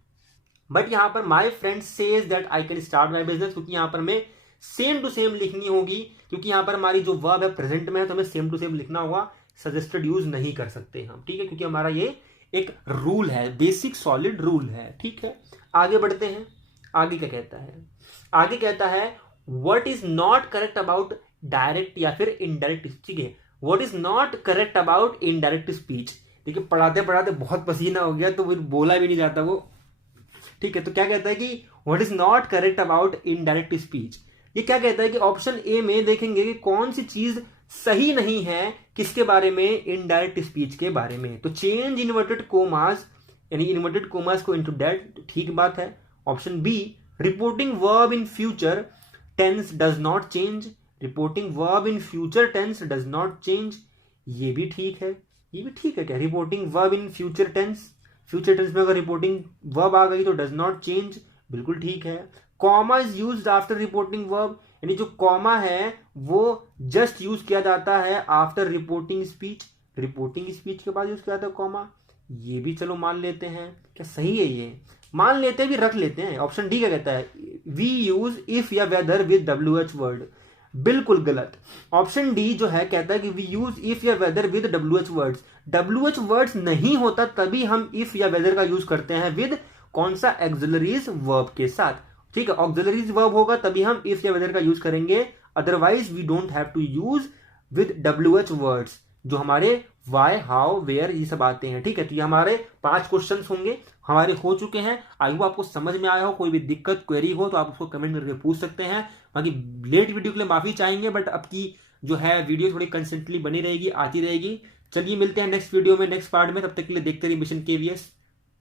But यहां पर my friend says that I can start my business, क्योंकि यहां पर मैं सेम टू सेम लिखनी होगी, क्योंकि यहां पर हमारी जो वर्ब है प्रेजेंट में है, तो हमें सेम टू सेम लिखना होगा, सजेस्टेड यूज नहीं कर सकते हम। ठीक है, क्योंकि हमारा ये एक रूल है, बेसिक सॉलिड रूल है। ठीक है, आगे बढ़ते हैं। आगे क्या कहता है, आगे कहता है what is not correct about direct या फिर इनडायरेक्ट। ठीक है, what is not correct about indirect speech. देखिए पढ़ाते पढ़ाते बहुत पसीना हो गया, तो वो बोला भी नहीं जाता वो। ठीक है, तो क्या कहता है कि what is not correct about indirect speech. ये क्या कहता है कि ऑप्शन ए में देखेंगे कि कौन सी चीज सही नहीं है, किसके बारे में, इनडायरेक्ट स्पीच के बारे में। तो चेंज इन्वर्टेड कोमास, यानी इन्वर्टेड कोमास को इनटू दैट, ठीक बात है। Option B, reporting verb in future tense does not change, reporting verb in future tense does not change, ये भी ठीक है। ये भी ठीक है क्या, reporting verb in future tense, future tense में अगर रिपोर्टिंग वर्ब आ गई तो डज नॉट चेंज, बिल्कुल ठीक है। Comma is used after reporting verb, यानी जो कॉमा है वो जस्ट यूज किया जाता है after reporting speech, reporting speech के बाद यूज किया जाता है कॉमा, ये भी चलो मान लेते हैं। क्या सही है, ये मान लेते हैं भी, रख लेते हैं। ऑप्शन डी क्या कहता है, वी यूज इफ या वेदर विद WH वर्ड, बिल्कुल गलत। ऑप्शन डी जो है कहता है कि वी यूज इफ या whether with WH words, WH words नहीं होता तभी हम इफ या वेदर का यूज करते हैं विद कौन सा, एक्सिलरीज वर्ब के साथ। ठीक है, ऑक्सिलरीज वर्ब होगा तभी हम इफ या वेदर का यूज करेंगे, otherwise we don't have to use with WH words, जो हमारे वाई, हाउ, वेयर, ये सब आते हैं। ठीक है, तो ये हमारे 5 क्वेश्चन होंगे, हमारे हो चुके हैं। आई होप आपको समझ में आया हो। कोई भी दिक्कत क्वेरी हो तो आप उसको कमेंट करके पूछ सकते हैं। बाकी लेट वीडियो के लिए माफी चाहेंगे, बट अब की जो है वीडियो थोड़ी कंसिस्टेंटली बनी रहेगी, आती रहेगी। चलिए मिलते हैं नेक्स्ट वीडियो में, नेक्स्ट पार्ट में। तब तक के लिए देखते रहिए मिशन KVS।